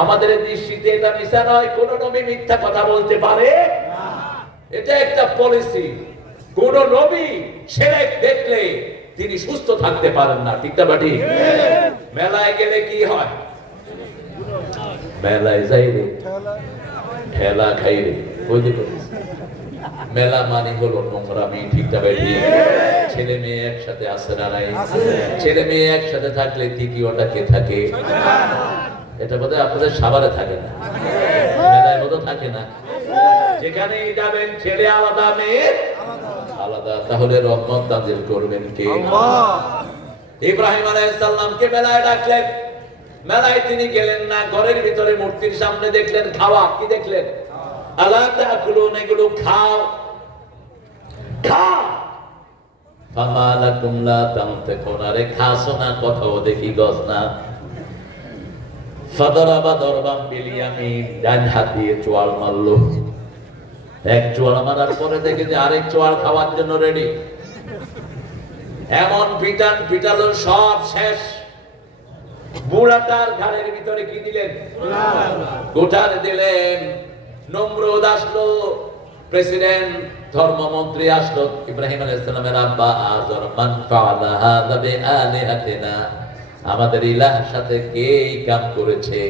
আমাদের দৃষ্টিতে এটা মিথ্যা নয়, কোন নবী মিথ্যা কথা বলতে পারে না, এটা একটা পলিসি। কোন নবী শিরক দেখলে তিনি সুস্থ থাকতে পারেন না, ঠিক না ঠিক? মেলায় গেলে কি হয়? মেলায় যাই রে, ঠেলা খাই রে, ওই দিকে। মেলা মানে হলো নোংরামি, ঠিক না ঠিক? ছেলে মেয়ে একসাথে আসে না নাই? ছেলে মেয়ে একসাথে থাকলে তৃতীয়টা কে থাকে? এটা বোধহয় আপনাদের সাভারে থাকে না, মেলায় বোধহয় থাকে না। যেখানেই যাবেন ছেলে আলাদা, মেয়ে আলাদা। তাহলে রহমত নাযিল করবেন কে? আল্লাহ। ইব্রাহিম আলাইহিস সালামকে মেলায় ডাকলেন, মেলায় তিনি গেলেন না। ঘরের ভিতরে মূর্তির সামনে দেখলেন খাওয়া। কি দেখলেন? আলা তাকুলুন, এগুলো খাও, খাও। ফামা লাকুম লা তানতিকুন, আরে খাসো না, কথাও দেখি গজ না। ফাদারাবা দরবাম বিল ইয়ামিন, ডান হাত দিয়ে চোয়াল মারলো। এক চোয়াল মারার পরে দেখে যে আরেক চোয়াল খাওয়ার জন্য রেডি। এমন পিটান পিটালো, সব শেষ। বুড়াটার ঘাড়ের ভিতরে কি দিলেন? গোটার দিলেন। নমরুদ আসলো, প্রেসিডেন্ট, ধর্মমন্ত্রী আসলো। ইব্রাহিম আলাইহিস সালামের আব্বা আযর, মান ফাআলা হাযা বিআলিহাতিনা, আমাদের ইলাহর সাথে কে এই কাম করেছে?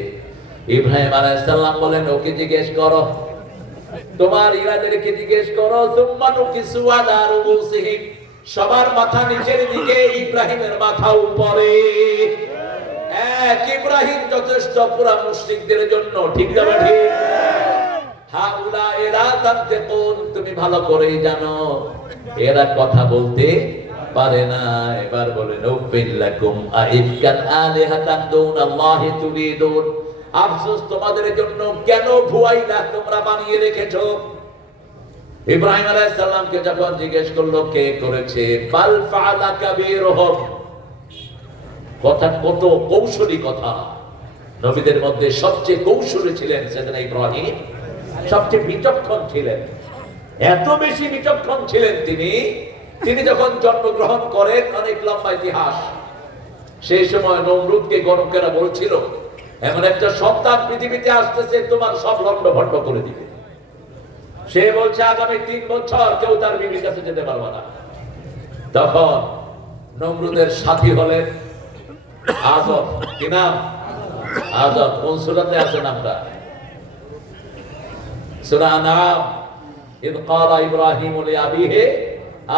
ইব্রাহিম আলাইহিস সালাম বলেন, ওকে জিজ্ঞেস করো, তোমার ইলাদেরকে জিজ্ঞেস করো। সুম্মা নুকিসু আলা রুসিহিম, সবার মাথা নিচের দিকে, ইব্রাহিমের মাথা উপরে। এক ইব্রাহিম যথেষ্ট পুরা মুশরিকদের জন্য, ঠিক না ঠিক? হাউলা এরা তানতিকুন, তুমি ভালো করেই জানো এরা কথা বলতে পারে না। এবার বলেন, উফিল্লাকুম আইফকান আলিহাতান দুনাল্লাহি তুরিদুন, আফসোস তোমাদের জন্য, কেন ভুয়াইলা তোমরা বানিয়ে রেখেছো? ইব্রাহিম আলাইহিস সালামকে যখন জিজ্ঞেস করলো কে করেছে, বাল ফাআলা কাবীরুহুম, কথা কত কৌশলী কথা। নবীদের মধ্যে সবচেয়ে কৌশলী ছিলেন সেদিন ইব্রাহিম, সবচেয়ে বিচক্ষণ ছিলেন। এত বেশি বিচক্ষণ ছিলেন তিনি যখন জন্মগ্রহণ করেন, অনেক লম্বা ইতিহাস। সেই সময় নমরুদকে গণকেরা বলছিল, এমন একটা সন্তান পৃথিবীতে আসতেছে, তোমার সব লন্ড ভন্ড করে দিবে। সে বলছে আগামী 3 বছর কেউ তার বিবির কাছে যেতে পারবে না। তখন নমরুদের সাথী হলেন আযর। কি নাম? আযর। কোন সূরাতে আছে নামটা? সূরা আনআম। ইয ক্বালা ইব্রাহিম লিআবিহি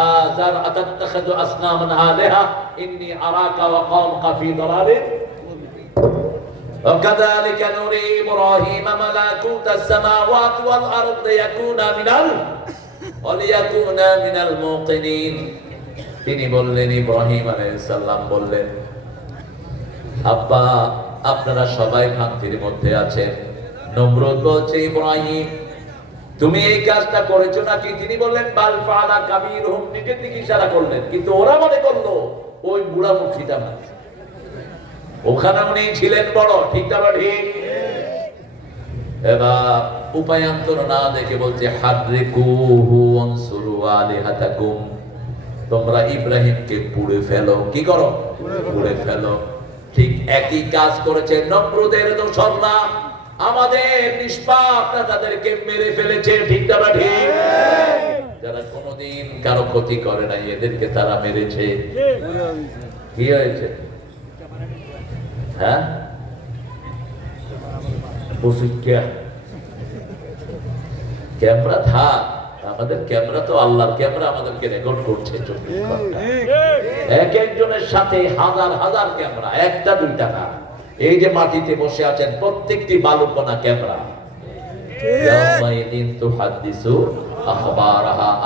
আযর আতাত্তাখিযু আসনামান আলিহা ইন্নী আরাকা ওয়া কওমাকা ফি দালালিন وكذلك نري إبراهيم ملكوت السماوات والأرض وليكون من الموقنين। তিনি বললেন, ইব্রাহিম আলাইহিস সালাম বললেন, আব্বা আপনারা সবাই ভ্রান্তির মধ্যে আছেন। নমরুদ বলছে, ইব্রাহিম তুমি এই কাজটা করেছো নাকি? তিনি বললেন, বাল ফাআলা কাবীরুহুম, নিজের দিকে ইশারা করলেন, কিন্তু ওরা মনে করলো ওই বুড়া মুখিটা মারছে। ওখানে উনি ছিলেন বড়, ঠিক না ঠিক? এবার উপায়ান্তর না দেখে বলছে হাদরিকুহু আনসুরু আলিহাতাকুম, তোমরা ইব্রাহিমকে পুড়ে ফেলো। কি করো? পুড়ে ফেলো। ঠিক একই কাজ করেছে নমরুদের দোসররা, আমাদের নিষ্পাপরা তাদেরকে মেরে ফেলেছে, ঠিক না ঠিক? যারা কোনোদিন কারো ক্ষতি করে নাই এদেরকে তারা মেরেছে। কি হয়েছে? হ্যাঁ, ক্যামেরা থাক, আমাদের ক্যামেরা তো আল্লাহর ক্যামেরা, আমাদেরকে রেকর্ড করছে 24 ঘন্টা। এক একজনের সাথে হাজার হাজার ক্যামেরা, একটা দুইটা না। এই যে মাটিতে বসে আছেন প্রত্যেকটি বালুকণা ক্যামেরা।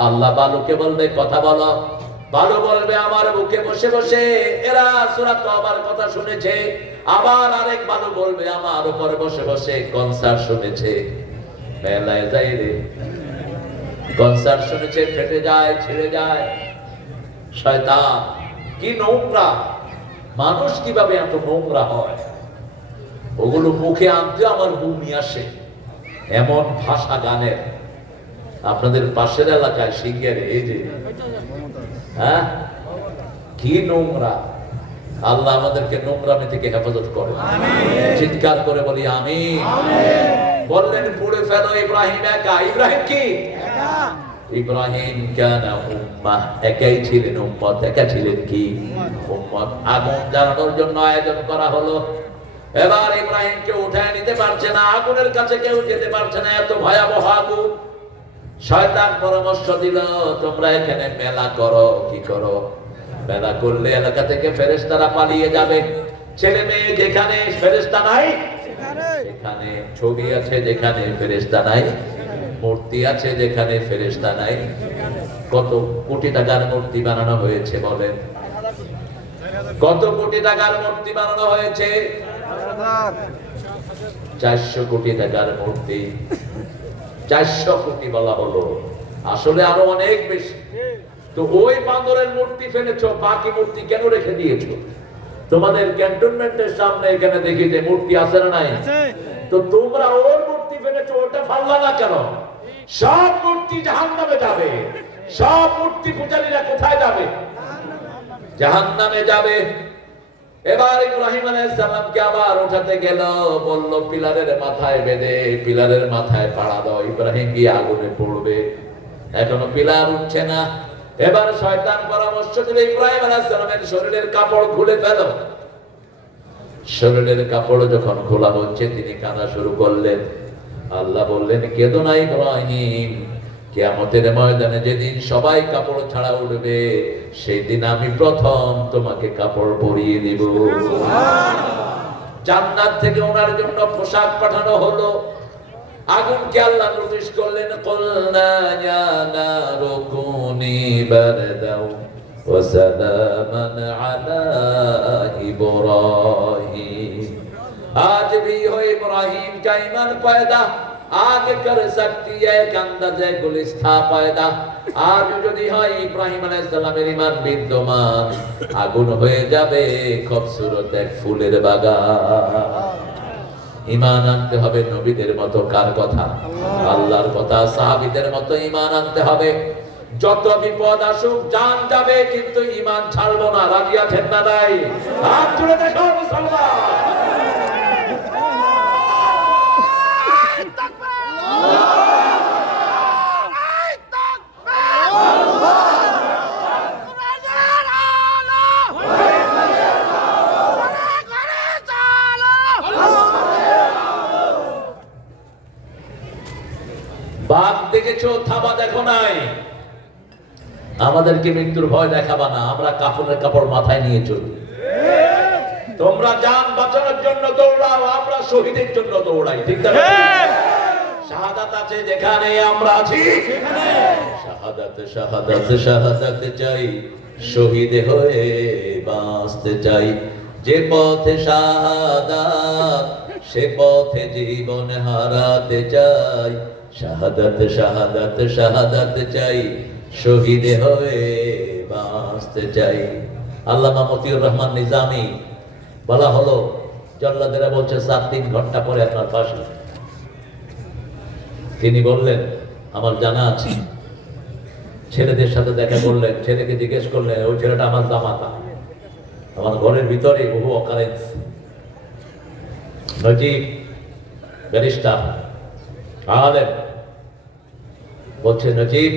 আল্লাহ বালুকে বলবে কথা বলো, বালু বলবে আমার বুকে বসে বসে এরা সূরা তওবার কথা শুনেছে। আবার আরেক বালু বলবে আমার উপরে বসে বসে কনসার্ট শুনেছে। মেলায় যাই রে, কনসার্ট শুনেছে, ফেটে যায়, ছিঁড়ে যায়। শয়তান কি নোংরা, মানুষ কিভাবে এত নোংরা হয়, ওগুলো মুখে আনতে আমার বমি আসে। এমন ভাষা গানের আপনাদের পাশের এলাকায় সিঙ্গের এই যে, হ্যাঁ, কি নোংরা। আল্লাহ আমাদেরকে নোংরামি থেকে হেফাজত করে। চিৎকার করে বলি আমিন। বললেন পুড়ে ফেলো ইব্রাহিম একা। ইব্রাহিম কি একা? ইব্রাহিম কানা উম্মাহ, একাই ছিলেন উম্মত। একা ছিলেন কি উম্মত। আগুন জ্বালানোর জন্য আয়োজন করা হলো। এবার ইব্রাহিমকে উঠায় নিতে পারছে না, আগুনের কাছে কেউ যেতে পারছে না, এত ভয়াবহ আগুন। শয়তান পরামর্শ দিল তোমরা এখানে মেলা করো। কি করো? মেলা করলে এলাকা থেকে ফেরেশতারা পালিয়ে যাবে। ছেলে মেয়ে যেখানে ফেরেশতা নাই সেখানে, ছবি আছে যেখানে ফেরেশতা নাই, মূর্তি আছে যেখানে ফেরেশতা নাই। কত কোটি টাকার মূর্তি বানানো হয়েছে বলেন? কত কোটি টাকার মূর্তি বানানো হয়েছে? 400 কোটি টাকার মূর্তি। 400 কোটি বলা হলো, আসলে আরো অনেক বেশি। তো ওই বান্দরের মূর্তি ফেলেছো, বাকি মূর্তি কেন রেখে দিয়েছো? তোমাদের ক্যান্টনমেন্টের সামনে এখানে দেখি যে মূর্তি আছে না নাই? তো তোমরা ওর মূর্তি ফেলেছো, ওটা ফাল্লা না কেন? সব মূর্তি জাহান্নামে যাবে। সব মূর্তি পূজারীরা কোথায় যাবে? জাহান্নামে যাবে। এবার ইব্রাহিম আলাইহিস সালামকে আবার উঠাতে গেল, বলল পিলারের মাথায় বেঁধে পিলারের মাথায় পাড়া দাও। ইব্রাহিম গিয়ে আগুনে পড়বে, এখনো পিলার উঠছে না। এবার শয়তান পরামর্শ দিল ইব্রাহিম আলাইহিস সালামের শরীরের কাপড় খুলে ফেলো। শরীরের কাপড় যখন খোলা হচ্ছে তিনি কাঁদা শুরু করলেন। আল্লাহ বললেন কেঁদো না ইব্রাহিম, কিয়ামতের ময়দানে যেদিন সবাই কাপড় ছাড়া উঠবে সেই দিন আমি প্রথম তোমাকে কাপড় পরিয়ে দিব। জান্নাত থেকে ওনার জন্য পোশাক পাঠানো হলো। আগুনকে আল্লাহ নোটিশ করলেন, কুলনা ইয়া নারু কুনি বারদাও ওয়া সালামান আলা ইব্রাহিম। आज भी हो इब्राहिम का ईमान पैदा, आगे कर सकती है अंदाजे गुलिस्ता पैदा। आज যদি হয় ইব্রাহিম আলাইহিস সালামের ঈমান বিদ্যমান, আগুন হয়ে যাবে খুবসুরত এক ফুলের বাগান। ঈমান আনতে হবে নবীদের মতো। কার কথা? আল্লাহর কথা। সাহাবীদের মতো ঈমান আনতে হবে। যত বিপদ আসুক জান যাবে, কিন্তু ঈমান ছাড়বো না। রাজি আছেন না নাই? হাত জুড়ে দেখো মুসলমান। বাঘ দেখেছো, থাবা দেখো নাই। আমাদেরকে মৃত্যুর ভয় দেখাবা না, আমরা কাফনের কাপড় মাথায় নিয়ে চলি। তোমরা জান বাঁচানোর জন্য দৌড়াও, আমরা শহীদের জন্য দৌড়াই। ঠিক না? শাহাদাত আছে যেখানে আমরা আছি সেখানে। শাহাদাত শাহাদাত শাহাদাত চাই, শহীদ হয়ে বাঁচতে চাই। যে পথে শাহাদাত সে পথে জীবন হারাতে চাই। শাহাদাত শাহাদাত শাহাদাত চাই, শহীদ হয়ে বাঁচতে চাই। আল্লামা মতিউর রহমান নিজামী, বলা হলো জল্লাদেরা বলছে 3 ঘন্টা পরে আপনার ফাঁসি। তিনি বললেন আমার জানা আছে। ছেলেদের সাথে দেখা করলেন, ছেলেকে জিজ্ঞেস করলেন, ওই ছেলেটা আমার জামাতা, আমার ঘরের ভিতরে বহু অকারেন্স। নজিব ব্যারিস্টার আলেম বলছে, নজিব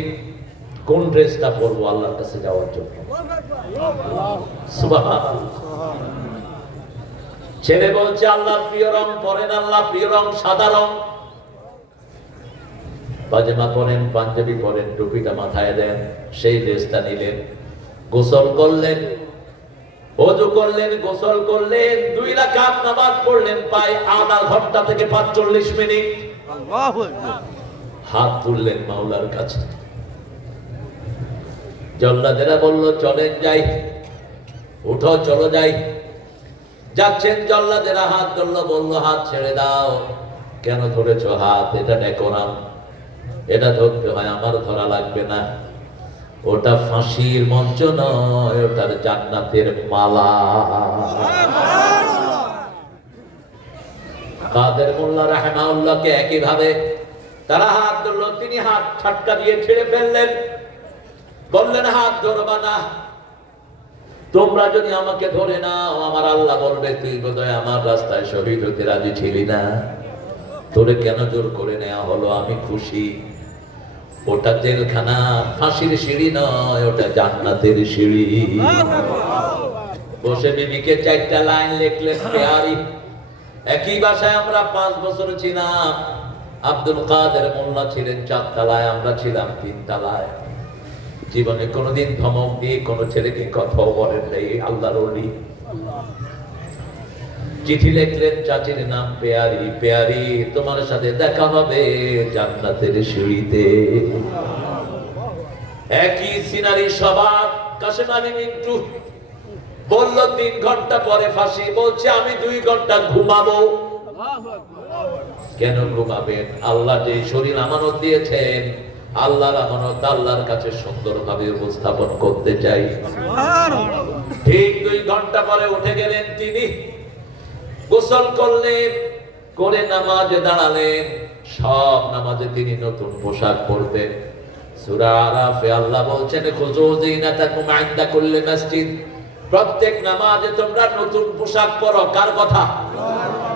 কোন ড্রেসটা পরবো আল্লাহর কাছে যাওয়ার জন্য? সুবহানাল্লাহ। ছেলে বলছে আল্লাহর প্রিয় রং পরেন, আল্লাহ প্রিয় রং সাদা রং। পাজামা পরেন, পাঞ্জাবি পরেন, টুপিটা মাথায় দেন, সেই ড্রেসটা নিলেন, গোসল করলেন, ওযু করলেন, গোসল করলেন, 2 রাকাত নামাজ পড়লেন, প্রায় আধা ঘন্টা থেকে 45 মিনিট। আল্লাহু আকবার। হাত তুললেন মাওলার কাছে। জল্লাদেরা বলল চলেন যাই, উঠো চলো যাই। যাচ্ছেন, জল্লাদেরা হাত ধরলো, বলল হাত ছেড়ে দাও। কেন ধরেছো হাত? এটা ডেকোরাম, এটা ধরতে হয়, আমার ধরা লাগবে না। ওটা ফাঁসির মঞ্চ নয়, ওটার জান্নাতের মালা। কাদের মোল্লা রাহিমাহুল্লাহকে একই ভাবে তারা হাত ধরলো, তিনি হাত ঝটকা দিয়ে ছেড়ে ফেললেন, বললেন হাত ধরবা না, তোমরা যদি আমাকে ধরে নাও আমার আল্লাহ বলবে তুই বোধহয় আমার রাস্তায় শহীদ হতে রাজি ছিলি না, তোরে কেন জোর করে নেওয়া হলো? আমি খুশি। ওটা জেলখানা, ফাঁসির সিঁড়ি নয়, ওটা জান্নাতের সিঁড়ি। বসে বিবিকে 4টা লাইন লিখলেন পেয়ারি। একই বাসায় আমরা 5 বছর ছিলাম। আব্দুল কাদের মোল্লা ছিলেন 4 তলায়, আমরা ছিলাম 3 তলায়। জীবনে কোনোদিন ধমক দিয়ে কোনো ছেলেকে কথাও বলেন নাই, আল্লাহর ওলি। চিঠি লিখলেন, চাচির নাম পেয়ারি, পেয়ারি তোমার সাথে দেখা হবে জান্নাতের সিঁড়িতে। একই সিনারি স্বভাব। কাশেম আলী মিন্টু বলল 3 ঘন্টা পরে ফাঁসি, বলছে আমি 2 ঘন্টা ঘুমাবো। কেন ঘুমাবেন? আল্লাহ যে শরীর আমানত দিয়েছেন, আল্লাহর আমানত আল্লাহর কাছে সুন্দরভাবে উপস্থাপন করতে চাই। ঠিক 2 ঘন্টা পরে উঠে গেলেন তিনি, গোসল করলেন, করে নামাজে দাঁড়ালেন। সব নামাজে তিনি নতুন পোশাক পরতেন। সূরা আরাফে আল্লাহ বলছেন খুযু যিনাতাকুম ইনদা কুল্লি মসজিদ, প্রত্যেক নামাজে তোমরা নতুন পোশাক পরো। কার কথা?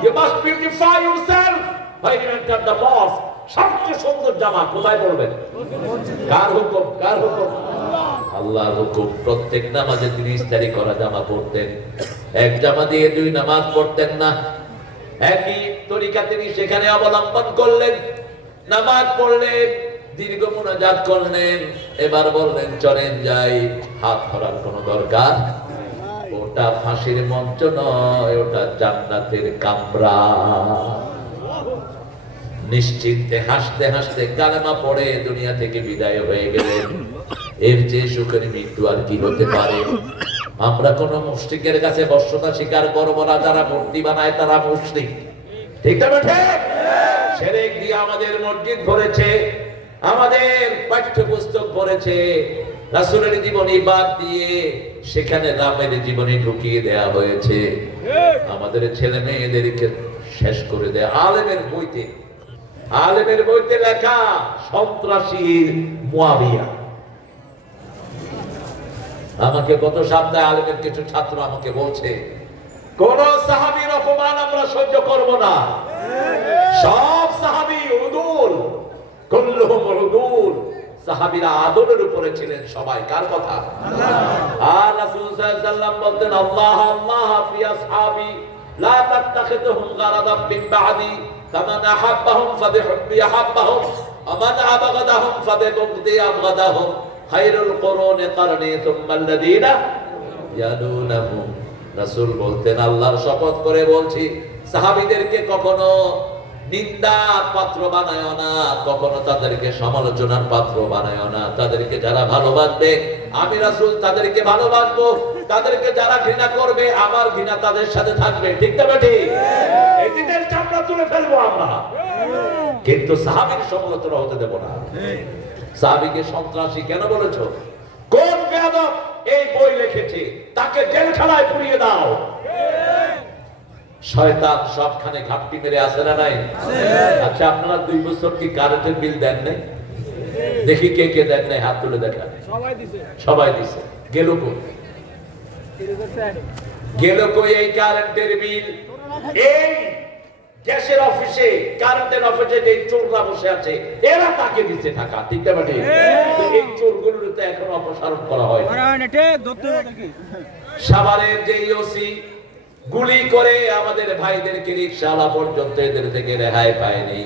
You must beautify yourself when you enter the mosque. সবচেয়ে সুন্দর জামা কোথায় পরবেন? কার হুকুম? কার হুকুম? আল্লাহর হুকুম। প্রত্যেক নামাজে তিনি ইস্তারি করা জামা পরতেন। এক জামা দিয়ে 2 নামাজ পড়তেন না। একই তরিকা তিনি সেখানে অবলম্বন করলেন। নামাজ পড়লেন, দীর্ঘ মুনাজাত করলেন, এবার বললেন চলেন যাই। হাত ধরার কোনো দরকার? ওটা ফাঁসির মঞ্চ নয়, ওটা জান্নাতের কামরা। নিশ্চিন্তে হাসতে হাসতে কালেমা পড়ে দুনিয়া থেকে বিদায় হয়ে গেলেন। এর যে সুখের মৃত্যু আর কি হতে পারে? আমরা কোন মুশরিকের কাছে বশ্যতা স্বীকার করব না। যারা মূর্তি বানায় তারা মুশরিক, ঠিক না? ঠিক। শিরক দিয়ে আমাদের মসজিদ ভরেছে, আমাদের পাঠ্যপুস্তক ভরেছে, রাসূলের জীবনী বাদ দিয়ে সেখানে রামের জীবনী ঢুকিয়ে দেয়া হয়েছে। আমাদের ছেলে মেয়েদেরকে শেষ করে দেয়া। আলেমের বইতে লেখা সন্ত্রাসীর মুয়াবিয়া। আমাকে গত সপ্তাহে আলেমের কিছু ছাত্র আমাকে বলছে কোন সাহাবীর অপমান আমরা সহ্য করব না। সব সাহাবী উদুল, কুল্লুহুম উদুল। সাহাবীরা আদলের উপরে ছিলেন সবাই। কার কথা? আর রাসূল সাল্লাল্লাহু আলাইহি ওয়াসাল্লাম বলতেন আল্লাহ আল্লাহ ফি আসহাবি লা তাত্তাখিযুহুম গারাদাম মিন বাদি ফামান আহাব্বাহুম ফাবিহুব্বি আহাব্বাহুম ওয়া মান আবগাদাহুম ফাবিবুগদি আবগাদাহুম খায়রুল কুরুনি কারনি সুম্মাল্লাযীনা ইয়ালুনাহুম। রাসূল বলতেন আল্লাহর শপথ করে বলছি, সাহাবীদেরকে কখনো নিন্দার পাত্র বানায় না, কখনো তাদেরকে সমালোচনার পাত্র বানায় না। তাদেরকে যারা ভালোবাসবে আমি রাসূল তাদেরকে ভালোবাসবো, তাদেরকে যারা ঘৃণা করবে আমার ঘৃণা তাদের সাথে থাকবে। ঠিক না ঠিক? এদের চামড়া তুলে ফেলবো আমরা, কিন্তু সাহাবীর সমালোচনা হতে দেব না। সাহাবীকে সন্ত্রাসী কেন বলেছো? কোন বেয়াদব এই বই লিখেছে, তাকে জেলখানায় পুড়িয়ে দাও। শয়তান সবখানে ঘাপটি মেরে আসে না নাই? আচ্ছা, আপনারা 2 বছর কি কারেন্টের বিল দেন নাই? দেখি কে কে দেন নাই, হাত তুলে দেখা। সবাই দিছে। গেল কই? গেল কই এই কারেন্টের বিল? এই গ্যাসের অফিসে, কারেন্টের অফিসে যে চোররা বসে আছে, এরা তাকে দিচ্ছে টাকা। ঠিক না বেটি? এই চোরগুলোর তো এখন অপসারণ করা হয়। সাভারের যে ওসি গুলি করে আমাদের ভাইদেরকে, রিকশাওয়ালা পর্যন্ত এদের থেকে রেহাই পায়নি।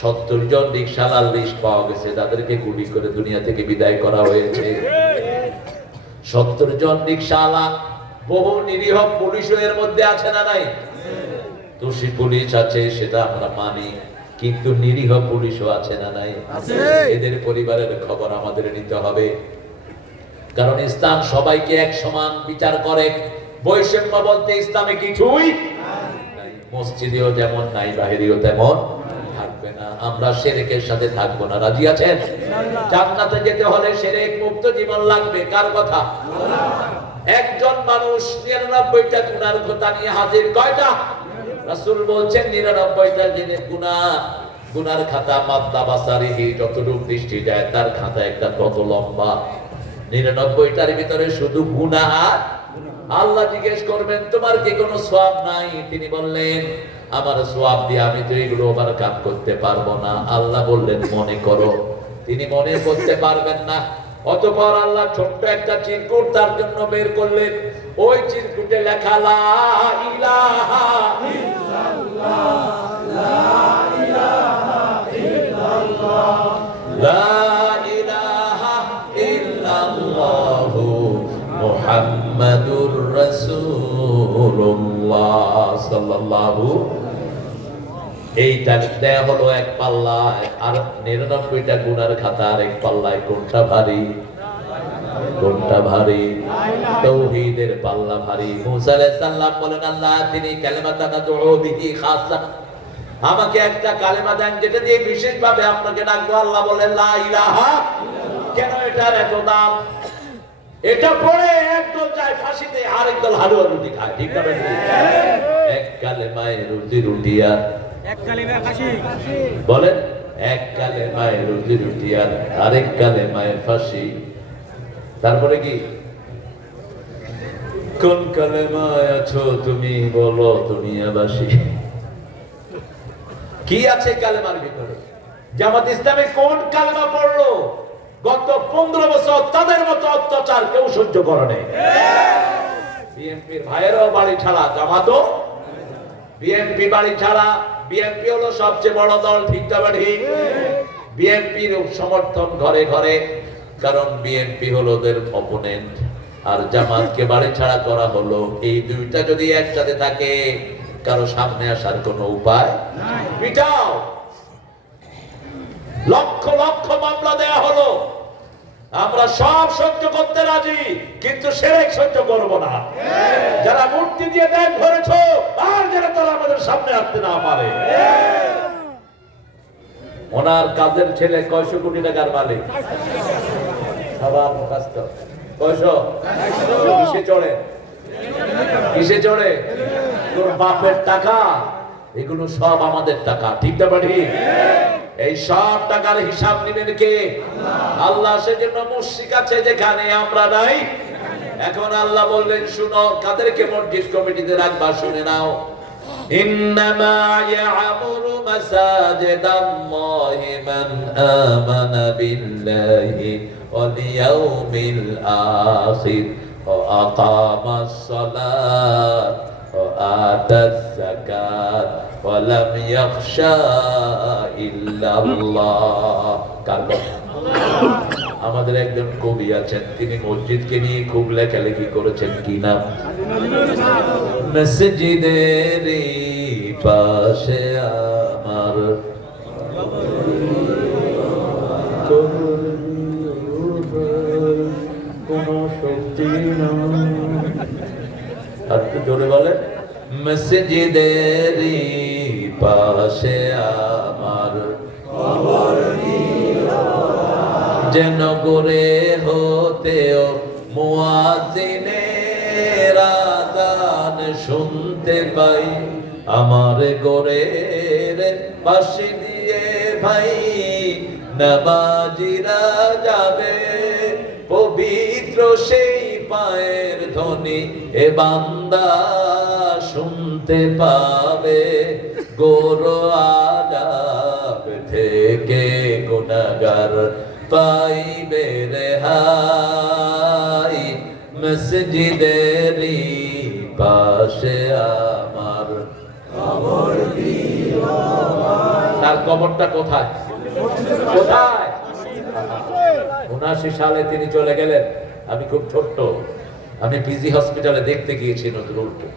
70 জন রিকশাওয়ালার লিস্ট পাওয়া গেছে, তাদেরকে গুলি করে দুনিয়া থেকে বিদায় করা হয়েছে। 70 জন রিকশাওয়ালা, বহু নিরীহ পুলিশও এর মধ্যে আছে না নাই? দোষী পুলিশ আছে, সেটা আমরা মানি, কিন্তু নিরীহ পুলিশও আছে না নাই? এদের পরিবারের খবর আমাদের নিতে হবে, কারণ ইসলাম সবাইকে এক সমান বিচার করে। বৈষম্য বলতে ইসলামে কিছুই নাই। মসজিদেও যেমন নাই, বাহিরেও তেমন থাকবে না। আমরা শিরকের সাথে থাকবো না। রাজি আছেন? জান্নাতে যেতে হলে শিরক মুক্ত জীবন লাগবে। কার কথা? একজন মানুষ 99টা গুনার কথা নিয়ে হাজির। কয়টা? রাসূল বলছেন 99টা গুনার খাতা মাদ্দা বাসারিহি, যতটুকু দৃষ্টি যায় তার খাতা একটা তত লম্বা। 99টার ভিতরে শুধু গুনাহ। আল্লাহ জিজ্ঞেস করবেন, তোমার কি কোনো সওয়াব নাই? তিনি বললেন, আমার সওয়াব দিয়ে আমি তো এগুলো ওভারকাম করতে পারবো না। আল্লাহ বললেন, মনে করো। তিনি মনে করতে পারবেন না। অতঃপর আল্লাহ ছোট্ট একটা চিরকুট তার জন্য বের করলেন। ওই চিরকুটে লেখা, লা ইলাহা ইল্লাল্লাহ, লা ইলাহা ইল্লাল্লাহ, লা ইলাহা ইল্লাল্লাহ, মুহাম্মাদুর রাসূলুল্লাহ সাল্লাল্লাহু। এইটা দেয়া হলো এক পাল্লায়, আর 99টা গুনার খাতা আরেক পাল্লায়। কোনটা ভারী? কোনটা ভারী? তাওহীদের পাল্লা ভারী। মুসা আলাইহিস সালাম বলেন, আল্লাহ তিনি কালিমাতানা দুউ বিহি খাসা, আমাকে একটা কালেমা দেন যেটা দিয়ে বিশেষভাবে আপনাকে ডাকবো। আল্লাহ বলেন, লা ইলাহা। কেন এটার এত দাম? এটা পড়ে একদল যায় ফাঁসিতে, আরেক দল হালুয়া রুটি খায়। ঠিক না বেটি? এক কালেমায় রুজি রুটি, আর এক কালেমায় ফাঁসি। বলেন, এক কালেমায় রুজি রুটি আর আরেক কালেমায় ফাঁসি। তারপরে কি? কোন কালেমায় আছো তুমি বলো দুনিয়াবাসী? কি আছে কালেমার ভিতরে? জামাত ইসলামে কোন কালেমা পড়লো? গত 15 বছর তাদের মতো অত্যাচার কেউ সহ্য করে নাই। বিএনপির ভাইয়েরাও বাড়ি ছাড়া, জামাতও বিএনপি বাড়ি ছাড়া। বিএনপি হলো সবচেয়ে বড় দল। ঠিক না ঠিক? বিএনপির সমর্থন ঘরে ঘরে, কারণ বিএনপি হলো ওদের অপোনেন্ট। আর জামাতকে বাড়ি ছাড়া করা হলো। এই দুইটা যদি একসাথে থাকে, কারো সামনে আসার কোনো উপায় নাই। পিটাও। লক্ষ লক্ষ মামলা দেয়া হলো। আমরা সব সহ্য করতে রাজি, কিন্তু শিরক সহ্য করব না। যারা মূর্তি দিয়ে দেন ধরেছ, আর যারা তারা আমাদের সামনে আসতে না পারে। ওনার কাজের ছেলে 100 কোটি টাকার মালিক। সবার মুখস্থ। 100? কিসে চড়ে? কিসে চড়ে? তোর বাপের টাকা। এগুলো সব আমাদের টাকা। ঠিক না ঠিক? এই সব টাকার হিসাব নেবেন কে? আল্লাহ। সেজন্য মুশরিক আছে যেখানে, আমরা নাই। এখন আল্লাহ বললেন, শুনো, কাদেরকে মসজিদ কমিটিতে রাখবা শুনে নাও। ইন্নামা ইয়া'মুরু মাসাজিদাল্লাহি মান আমানা বিল্লাহি ওয়াল ইয়াউমিল আখির ওয়া আকামাস সালাত ওয়া আতাজ যাকাত ওয়া লাম ইয়াখশা ইল্লাল্লাহ। কার কথা? আমাদের একজন কবি আছেন, তিনি মসজিদকে নিয়ে খুব লেখালেখি করেছেন। কি নাম? মসজিদের পাশে আমার কোন শক্তি নাই। আর তো জোরে বলে, মসজিদের পাশে আমার যেন করে হতেও মুয়াজ্জিনের আযান শুনতে পাই, আমার ঘরের পাশে দিয়ে ভাই নামাজিরা যাবে, পবিত্র সেই পায়ের ধ্বনি এ বান্দা শুনতে পাবে। গোরো আদাব থেকে গুনাহগার পাইবে রেহাই, মসজিদেরই পাশে আমার কবর। তার কবরটা কোথায়? কোথায়? 79 সালে তিনি চলে গেলেন। আমি খুব ছোট্ট, আমি পিজি হসপিটালে দেখতে গিয়েছি নজরুলকে,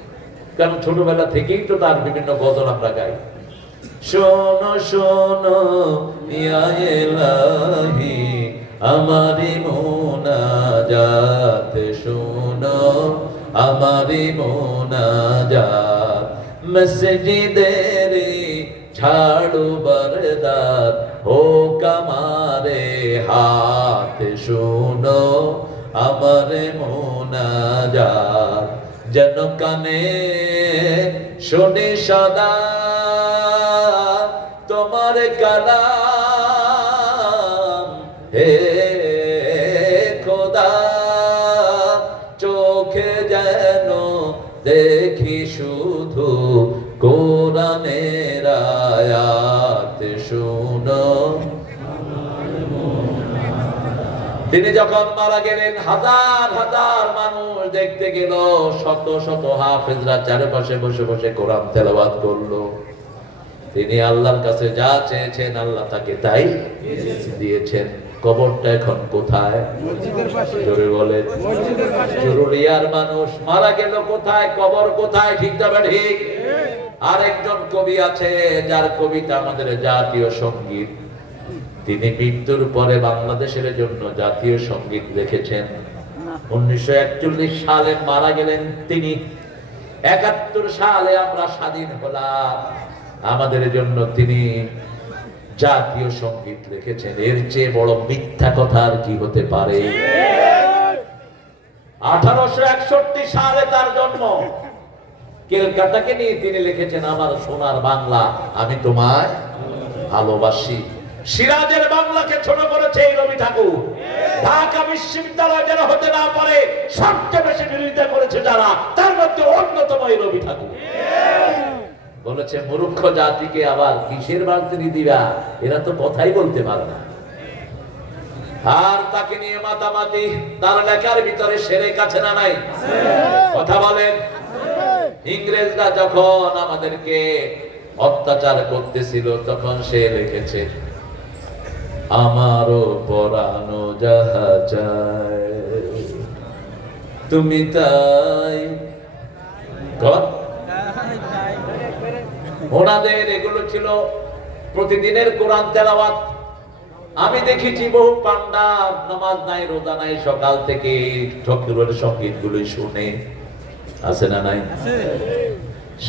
কারণ ছোটবেলা থেকেই তো তার বিভিন্ন গজল আমরা গাই। শোনো শোনো ইয়া ইলাহি আমারি মুনাজাত, শোনো আমারি মুনাজাত, মসজিদের ঝাড়ু বরদার হোক আমারে হাত, শোনো আমারে মুনাজাত, যেন কানে শুনি সদা তোমার কালাম, হে খোদা চোখে যেন দেখি শুধু কোরআনের আয়াত, শুনো। তিনি যখন মারা গেলেন হাজার হাজার মানুষ দেখতে গেল, শত শত হাফেজরা চারপাশে বসে বসে কোরআন তেলাওয়াত করলো। তিনি আল্লাহর কাছে যা চেয়েছেন আল্লাহ তাকে তাই দিয়েছেন। কবরটা এখন কোথায়? জোরে বলেন। চুরুলিয়ার মানুষ মারা গেল কোথায়? কবর কোথায়? ঠিক তবে ঠিক। আরেকজন কবি আছে যার কবিতা আমাদের জাতীয় সঙ্গীত। তিনি মৃত্যুর পরে বাংলাদেশের জন্য জাতীয় সঙ্গীত লিখেছেন। 1941 সালে মারা গেলেন তিনি। 71 সালে আমরা স্বাধীন হলাম, আমাদের জন্য তিনি জাতীয় সঙ্গীত লিখেছেন। এর চেয়ে বড় মিথ্যা কথা আর কি হতে পারে? 1861 সালে তার জন্ম। কলকাতাকে নিয়ে তিনি লিখেছেন আমার সোনার বাংলা, আমি তোমায় ভালোবাসি। সিরাজের বাংলাকে ছোট করেছে এই রবি ঠাকুর। ঢাকা বিশ্ববিদ্যালয় যেন হতে না পারে সবচেয়ে বেশি বিরোধিতা করেছে যারা, তার মধ্যে অন্যতম এই রবি ঠাকুর। বলেছে মূর্খ জাতিকে আবার কিসের বার্তিনি দিবা, এরা তো কথাই বলতে পারে না। আর তাকে নিয়ে মাতামাতি, তার লেখার ভিতরে সেরে কাছে না নাই? কথা বলেন। ইংরেজরা যখন আমাদেরকে অত্যাচার করতেছিল তখন সে লিখেছে আমারও পরানো যাহা চায় তুমি তাই কর। ওনাদের এগুলো ছিল প্রতিদিনের কোরআন তেলাওয়াত। আমি দেখেছি বহু পান্ডা নামাজ নাই রোজা নাই, সকাল থেকে ঠাকুরের সঙ্গীত গুলো শুনে। আছে না নাই?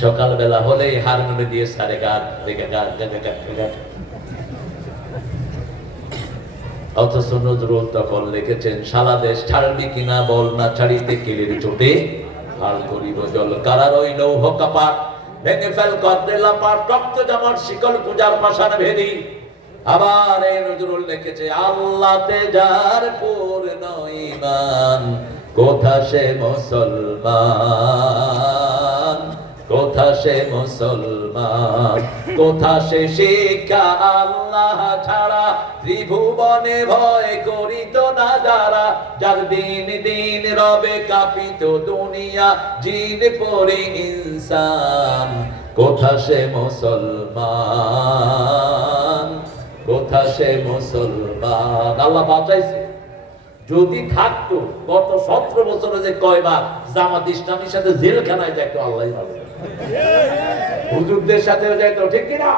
সকাল বেলা হলে হারমোনিয়াম দিয়ে সারে গান রেখে গান গান। অথচ নজরুল তখন লিখেছেন সারা দেশ ছাড়বি কিনা বল না, ছাড়িতে কিলের চোটে হাল করিব জল, কারার ওই লৌহ কপাট ভেঙে ফেল কদ্রে লাপাট, রক্ত জামার শিকল পূজার পাশান ভেদি। আবার এই নজরুল লিখেছে আল্লাহতে যার পূর্ণ ঈমান, কোথা সে মুসলমান, কোথা সে মুসলমান, কোথা সে শিক্ষা আল্লাহ ছাড়া, ত্রিভুবনে ভয় করিত না যারা, যার দিন দিন রবে কাঁপিত দুনিয়া, জিন পরি ইনসান, কোথা সে মুসলমান, কোথা সে মুসলমান। আল্লাহ বাঁচাইছে। যদি থাকতো গত 17 বছরে যে কয়বার জামাত ইসলামীর সাথে জেলখানায় যাইতো আল্লাহই ভালো, হুজুরদের সাথেও যাইতো, ঠিক কিনা?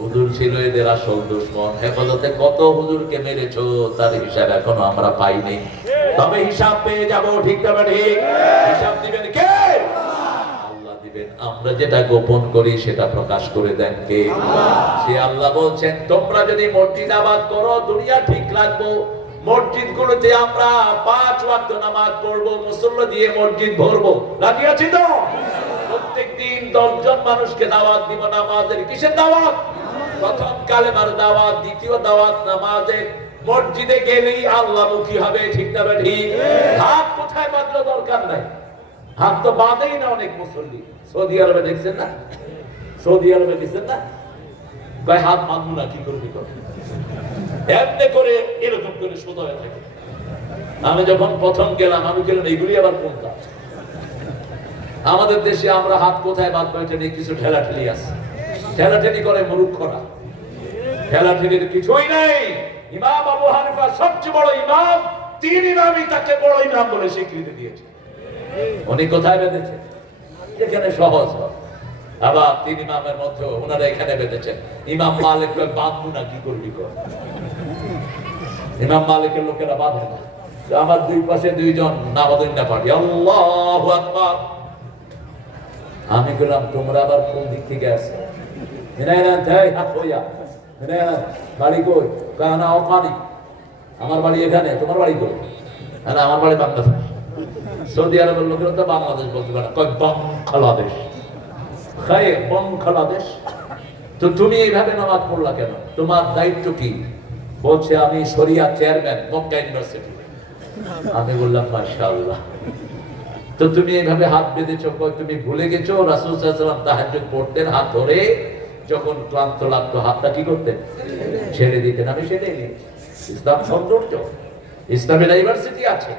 হুজুর ছিল এদের আসল দুশমন। হেফাজতে কত হুজুরকে মেরেছো তার হিসাব এখনো আমরা পাইনি, তবে হিসাব পেয়ে যাবো। ঠিক তবে ঠিক। হিসাব দিবেন কে? আল্লাহ দিবেন। আমরা যেটা গোপন করি সেটা প্রকাশ করে দেন কে? সে আল্লাহ বলছেন তোমরা যদি মসজিদ আবাদ করো দুনিয়া ঠিক রাখবো, মসজিদগুলোতে আমরা 5 ওয়াক্ত নামাজ পড়বো, মুসল্লি দিয়ে মসজিদ ভরবো, রাজি আছি তো? প্রত্যেকদিন 10 জন মানুষকে দাওয়াত দিব নামাজের। কিসের দাওয়াত? প্রথম কালেমার দাওয়াত, দ্বিতীয় দাওয়াত নামাজের। মসজিদে গেলেই আল্লাহমুখী হবে, ঠিক না ঠিক? হাত কোথায় বাঁধলো দরকার নাই, হাত তো বাঁধেই না অনেক মুসল্লি। সৌদি আরবে দেখছেন না, সৌদি আরবে দেখছেন না, ভাই হাত বাঁধবো না, কি করবি তো এমনি করে এরকম করে সোজা হয়ে থাকে। আমি যখন প্রথম গেলাম, আমি গেলাম এইগুলি আবার কোনটা। আমাদের দেশে আমরা হাত কোথায় বাঁধবো এটা নিয়ে কিছু ঠেলাঠেলি আছে, ঠেলাঠেলি করে মূর্খরা। ঠেলাঠেলির কিছুই নাই। ইমাম আবু হানিফা সবচেয়ে বড় ইমাম, 3 ইমামই তাকে বড় ইমাম বলে স্বীকৃতি দিয়েছে। উনি কোথায় বেঁধেছেন? যেখানে সহজ হয়। আবার 3 ইমামের মধ্যে ওনারা এখানে বেঁধেছেন। ইমাম মালিক বাঁধবো না, কি করবি কর। ইমাম মালিকের লোকেরা বাঁধে না। আমার 2 পাশে 2 জন নামাজুন্না পাঠি, আল্লাহু আকবার। আমি বললাম তোমরা আবার কোন দিক থেকে আসছো? বাড়ি কই? না ওখানে। আমার বাড়ি এখানে, তোমার বাড়ি কই? না আমার বাড়ি বাংলাদেশ। সৌদি আরবের লোকেরা তো বাংলাদেশ বলতে পারে, কয় বাংলাদেশ। বাংলাদেশ। তো তুমি এইভাবে নামাজ পড়লা কেন? তোমার দায়িত্ব কি? বলছে আমি শরিয়া চেয়ারম্যান মক্কা ইউনিভার্সিটি। আমি বললাম মাশাআল্লাহ। তো তুমি এইভাবে হাত বেঁধেছো, তুমি ভুলে গেছো রাসূল সাল্লাল্লাহু আলাইহি ওয়াসাল্লাম তাহাজ্জুদ পড়তেন, হাত ধরে যখন ক্লান্ত লাগতো হাতটা কি করতেন? ছেড়ে দিতেন। আমি সেটাই নিয়েছি। ইসলাম সৌন্দর্য, ইসলামের ডাইভার্সিটি আছে।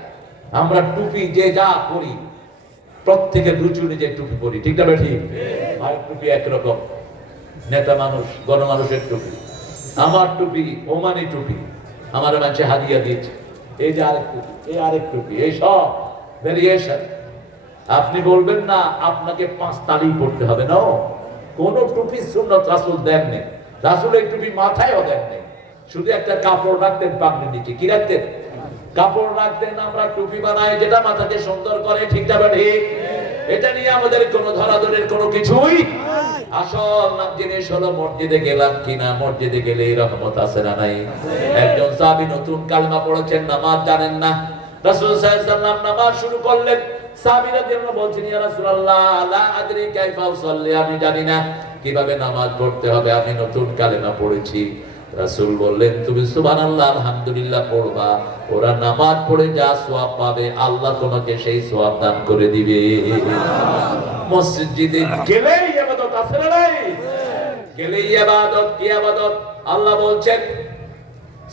আমরা টুপি যে যা পরি, প্রত্যেকে দুজনে যে টুপি পরি, ঠিক না ঠিক? ভাই টুপি একরকম, নেতা মানুষ গণমানুষের টুপি। আমার টুপি ওমানি টুপি, আমার মানুষে হাদিয়া দিয়েছে। এই যে আরেক টুপি, এই আরেক টুপি, এই সব ভেরিয়েশন। আপনি বলবেন না আপনাকে 5 তালি পড়তে হবে না, কোন টুপি সুন্নাত রাসূল দেননি। রাসূল এই টুপি মাথায়ও দেননি, শুধু একটা কাপড় রাখতেন পাগড়ির নিচে। কি রাখতেন? কাপড় রাখতেন। আমরা টুপি বানাই যেটা মাথাকে সুন্দর করে, ঠিক না ঠিক? এটা নিয়ে আমাদের কোনো ধরাধরের কোনো কিছুই। আসল নাম জিনিস হলো মসজিদে গেলাম কিনা, মসজিদে গেলে রহমত আছে না নাই? একজন সাহাবী নতুন কালেমা পড়েছেন, নামাজ জানেন না। রাসূল সাল্লাল্লাহু আলাইহি ওয়াসাল্লাম নামাজ শুরু করলেন। সাহাবীরা যেন বলছেন, ইয়া রাসূলুল্লাহ লা আদরি কাইফা উসাল্লি, আমি জানি না কিভাবে নামাজ পড়তে হবে, আমি নতুন কালেমা পড়েছি। রাসূল বললেন তুমি সুবহানাল্লাহ আলহামদুলিল্লাহ পড়বা, ওরা নামাজ পড়ে যা সওয়াব পাবে আল্লাহ তোমাকে সেই সওয়াব দান করে দিবে। মসজিদে গেলেই ইবাদত আছে না নাই? গেলেই ইবাদত। কি ইবাদত? আল্লাহ বলছেন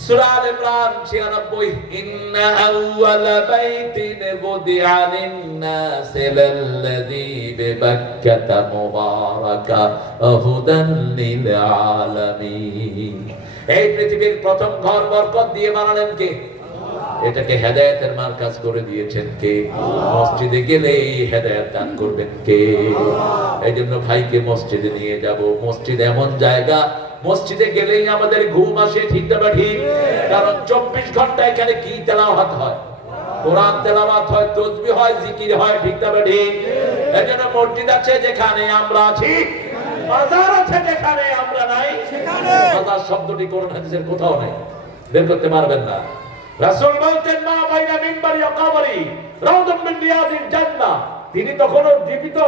সূরা আল ইমরান 96, ইন্না আউওয়ালা বাইতিন বুদিআ লিন-নাসি লাল্লাযী বিবাক্কাতা মুবারাকা হুদান লিল আলামিন। এই পৃথিবীর প্রথম ঘর বরকত দিয়ে বানালেন কে? এটাকে হেদায়েতের মার্কাজ করে দিয়েছেন কে? মসজিদে গেলেই হেদায়েত দান করবেন কে? এইজন্য ভাইকে মসজিদে নিয়ে যাব। মসজিদ এমন জায়গা, মসজিদে গেলেই আমাদের ঘুম আসে, ঠিক না ঠিক? কারণ 24 ঘন্টা এখানে কি তেলাওয়াত হয়? কোরআন তেলাওয়াত হয়, তাসবিহ হয়, জিকির হয়, ঠিক না ঠিক? এইজন্য মসজিদ আছে যেখানে আমরা আছি, মাজার আছে যেখানে আমরা নাই। মাজার শব্দটি কোরআন হাদিসের কোথাও নাই, বের করতে পারবেন না। রাসূল বলতেন মা বাইনা মিম্বারি ওয়া কবরি রাউদাম মিন রিয়াদিল জান্নাহ। তিনি তখনও জীবিত।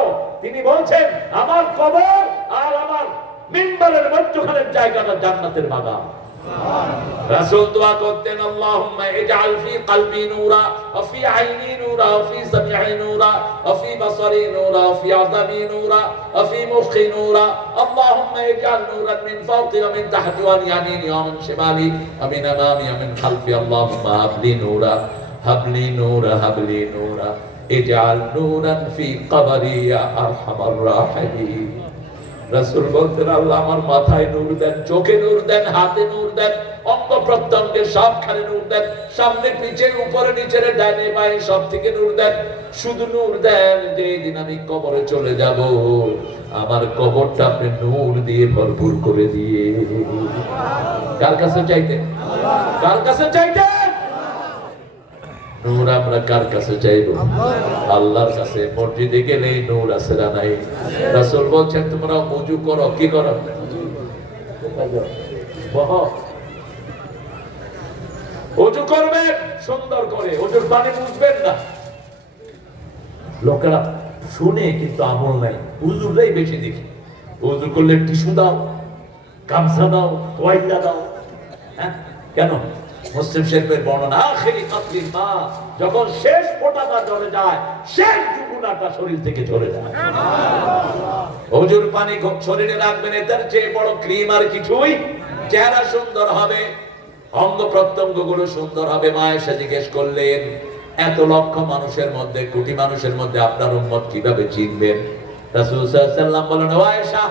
তিনি বলছেন আমার কবর আর আমার মিম্বারের মধ্যখানের জায়গাটা জান্নাতের বাগান। রাসূল দোয়া করতেন আল্লাহুম্মা ইজআল ফি কলবি নূরা ওয়া ফি আইনি নূরা ওয়া ফি সামঈ নূরা ওয়া ফি বাসারি নূরা ওয়া ফি আযামি নূরা ওয়া ফি মুখি নূরা। আল্লাহুম্মা ইজআল নূরান মিন ফাওকি ওয়া মিন তাহতি ওয়া মিন ইয়ামিনি ওয়া মিন শিমালি ওয়া মিন আমামি ওয়া মিন খালফি। আল্লাহুম্মা হাবলি নূরা হাবলি নূরা হাবলি নূরা ইজআল নূরান ফি কবরি ইয়া আরহামার রাহিমিন। রাসূল বলতেন আল্লাহ আমার মাথায় নূর দেন, চোখে নূর দেন, হাতে নূর দেন, অঙ্গ প্রত্যঙ্গে সবখানে নূর দেন, সামনে পিছে উপরে নিচে ডানে বাঁয়ে সব থেকে নূর দেন। শুধু নূর দেন যে দিন আমি কবরে চলে যাব আমার কবরটা আপনি নূর দিয়ে ভরপুর করে দিয়ে। কার কাছে চাইতেন? কার কাছে চাইতেন? নূর আমরা কার কাছে চাইবো? আল্লাহর কাছে। মসজিদে গেলেই নূর আছে না নাই? রাসূল বলছেন তোমরা ওযু করো। কি করো? ওযু করবেন সুন্দর করে, ওযুর পানি বুঝবেন না। লোকেরা শুনে কিন্তু আমল নাই, হুজুররাই বেশি দেখি। ওযু করলে টিস্যু দাও, গামছা দাও, তোয়াইলা দাও। হ্যাঁ কেন? মুসলিম শরীফের বর্ণনা, আখিরি কাতরিল মা, যখন শেষ ফোঁটাটা ঝরে যায়, শেষ যুগুনাটা শরীর থেকে ঝরে যায়। ওযুর পানি শরীরে রাখবেন, এটার চেয়ে বড় ক্রিম আর কিছুই। চেহারা সুন্দর হবে, অঙ্গ প্রত্যঙ্গ গুলো সুন্দর হবে। মা এসে জিজ্ঞেস করলেন, এত লক্ষ মানুষের মধ্যে, কোটি মানুষের মধ্যে আপনার উম্মত কিভাবে চিনবেন? রাসূল সাল্লাল্লাহু আলাইহি ওয়াসাল্লাম বলেন, ও আয়েশা,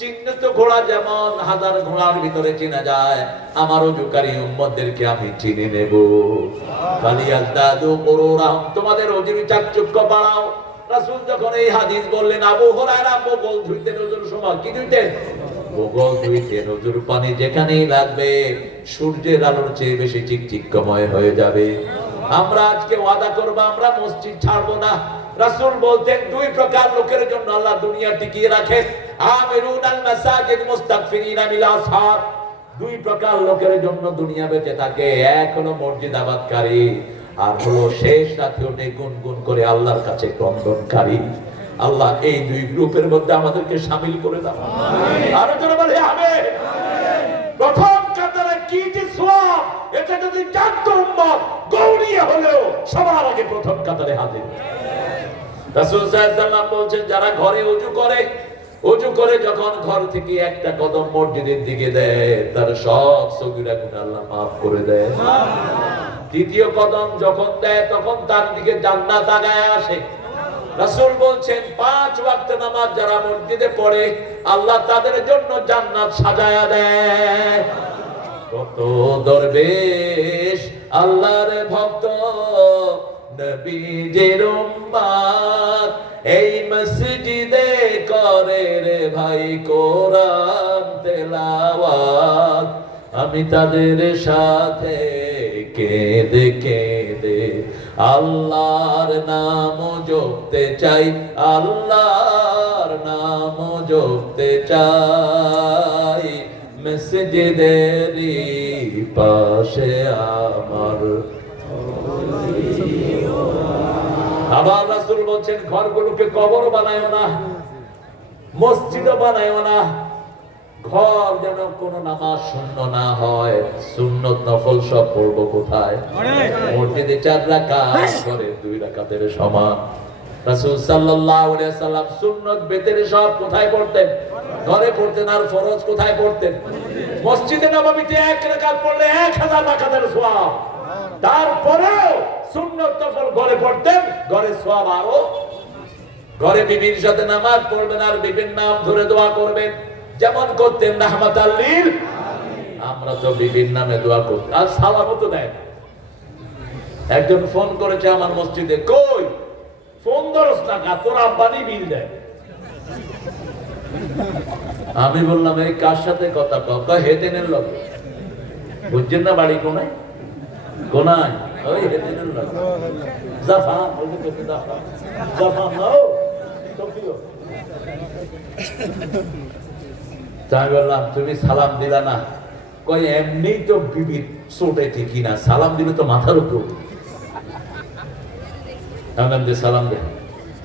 চিহ্নিত ঘোড়া যেমন হাজার ঘোড়ার ভিতরে চেনা যায়, আমার ওযুকারী উম্মতদেরকে আমি চিনে নেব। ফালিয়াজদাদু কুরুরাম, তোমাদের ওযুর চাকচক্য বাড়াও। রাসূল যখন এই হাদিস বললেন, আবু হুরায়রা বগল ধুইতেন ওযুর সময়। কি ধুইতেন? বগল ধুইতেন। ওযুর পানি যেখানেই লাগবে সূর্যের আলোর চেয়ে বেশি চিকচিকময় হয়ে যাবে। আমরা আজকে ওয়াদা করব, আমরা মসজিদ ছাড়বো না। রাসূল বলতেন, দুই প্রকার লোকের জন্য আল্লাহ দুনিয়া টিকিয়ে রাখেন, আমিরুনাল মাসাজিদ মুস্তাগফিরিনা বিল আসহার। দুই প্রকার লোকের জন্য দুনিয়া বেঁচে থাকে, এক হলো মসজিদ আবাদকারী, আর হলো শেষ রাতে উঠে গুনগুন করে আল্লাহর কাছে ক্রন্দনকারী। আল্লাহ এই দুই গ্রুপের মধ্যে আমাদেরকে শামিল করে দাও। আমিন। আরো জোরে বলি আমিন। প্রথম কাতারে কি যে সওয়াব, এটা যদি জানতো উম্মত গৌরিয়া হলেও সবার আগে প্রথম কাতারে হাজির। রাসূল সাল্লাল্লাহু আলাইহি ওয়াসাল্লাম বলেন, যারা ঘরে ওযু করে যখন ঘর থেকে একটা কদম মসজিদের দিকে দেয়, তার সব সগীরা গুনাহ আল্লাহ maaf করে দেয়। দ্বিতীয় কদম যখন দেয়, তখন তার দিকে জান্নাত আগায় আসে। রাসূল বলছেন, 5 ওয়াক্ত নামাজ যারা মসজিদে পড়ে, আল্লাহ তাদের জন্য জান্নাত সাজায়া দেয়। কত দরবেশ আল্লাহর ভক্ত, নবীজির উম্মত, এই মসজিদে করে রে ভাই কোরআন তেলাওয়াত। আমি তাদের সাথে কেঁদে কেঁদে আল্লাহর নাম জপতে চাই, আল্লাহর নাম জপতে চাই। মসজিদেরই পাশে আমার। আবার রাসূল বলছেন, ঘরগুলোকে কবর বানায়ো না, মসজিদও বানায়ো না। ঘর যেন কোনো নামাজ শূন্য না হয়। সুন্নত নফল সব পড়বো কোথায়? মসজিদে 4 রাকাত, ঘরে 2 রাকাতের সমান। রাসূল সাল্লাল্লাহু আলাইহি ওয়াসাল্লাম সুন্নত বেতেরে সব কোথায় পড়তেন? ঘরে পড়তেন। আর ফরজ কোথায় পড়তেন? মসজিদে নববীতে 1 রাকাত পড়লে 1000 রাকাতের সওয়াব। তারপরেও সুন্নত নফল ঘরে পড়তেন, ঘরে সওয়াব আরো। ঘরে বিবির সাথে নামাজ পড়বেন আর বিবির নাম ধরে দোয়া করবেন, যেমন করতেন রাহমাতাল লিল। আমরা তো বিবির নামে দোয়া করতে, আর সালামও তো দেয়। একজন ফোন করেছে আমার মসজিদে, কই ফোন ধরস না কা, তোর আব্বানি বিল দেয়। আমি বললাম, এই কার সাথে কথা কয়? হেতেনের লোক। বুঝছেন না বাড়ি কোনায়? কোনায় ওই হেতেনের লোক। জাফান বলতে তো জাফান, জাফান নাও টকিও। তাই বললাম, তুমি সালাম দিলা না? কয় এমনি তো বিবির চোটে ঠিকই না, সালাম দিলে তো মাথার উপর। যে সালাম দে,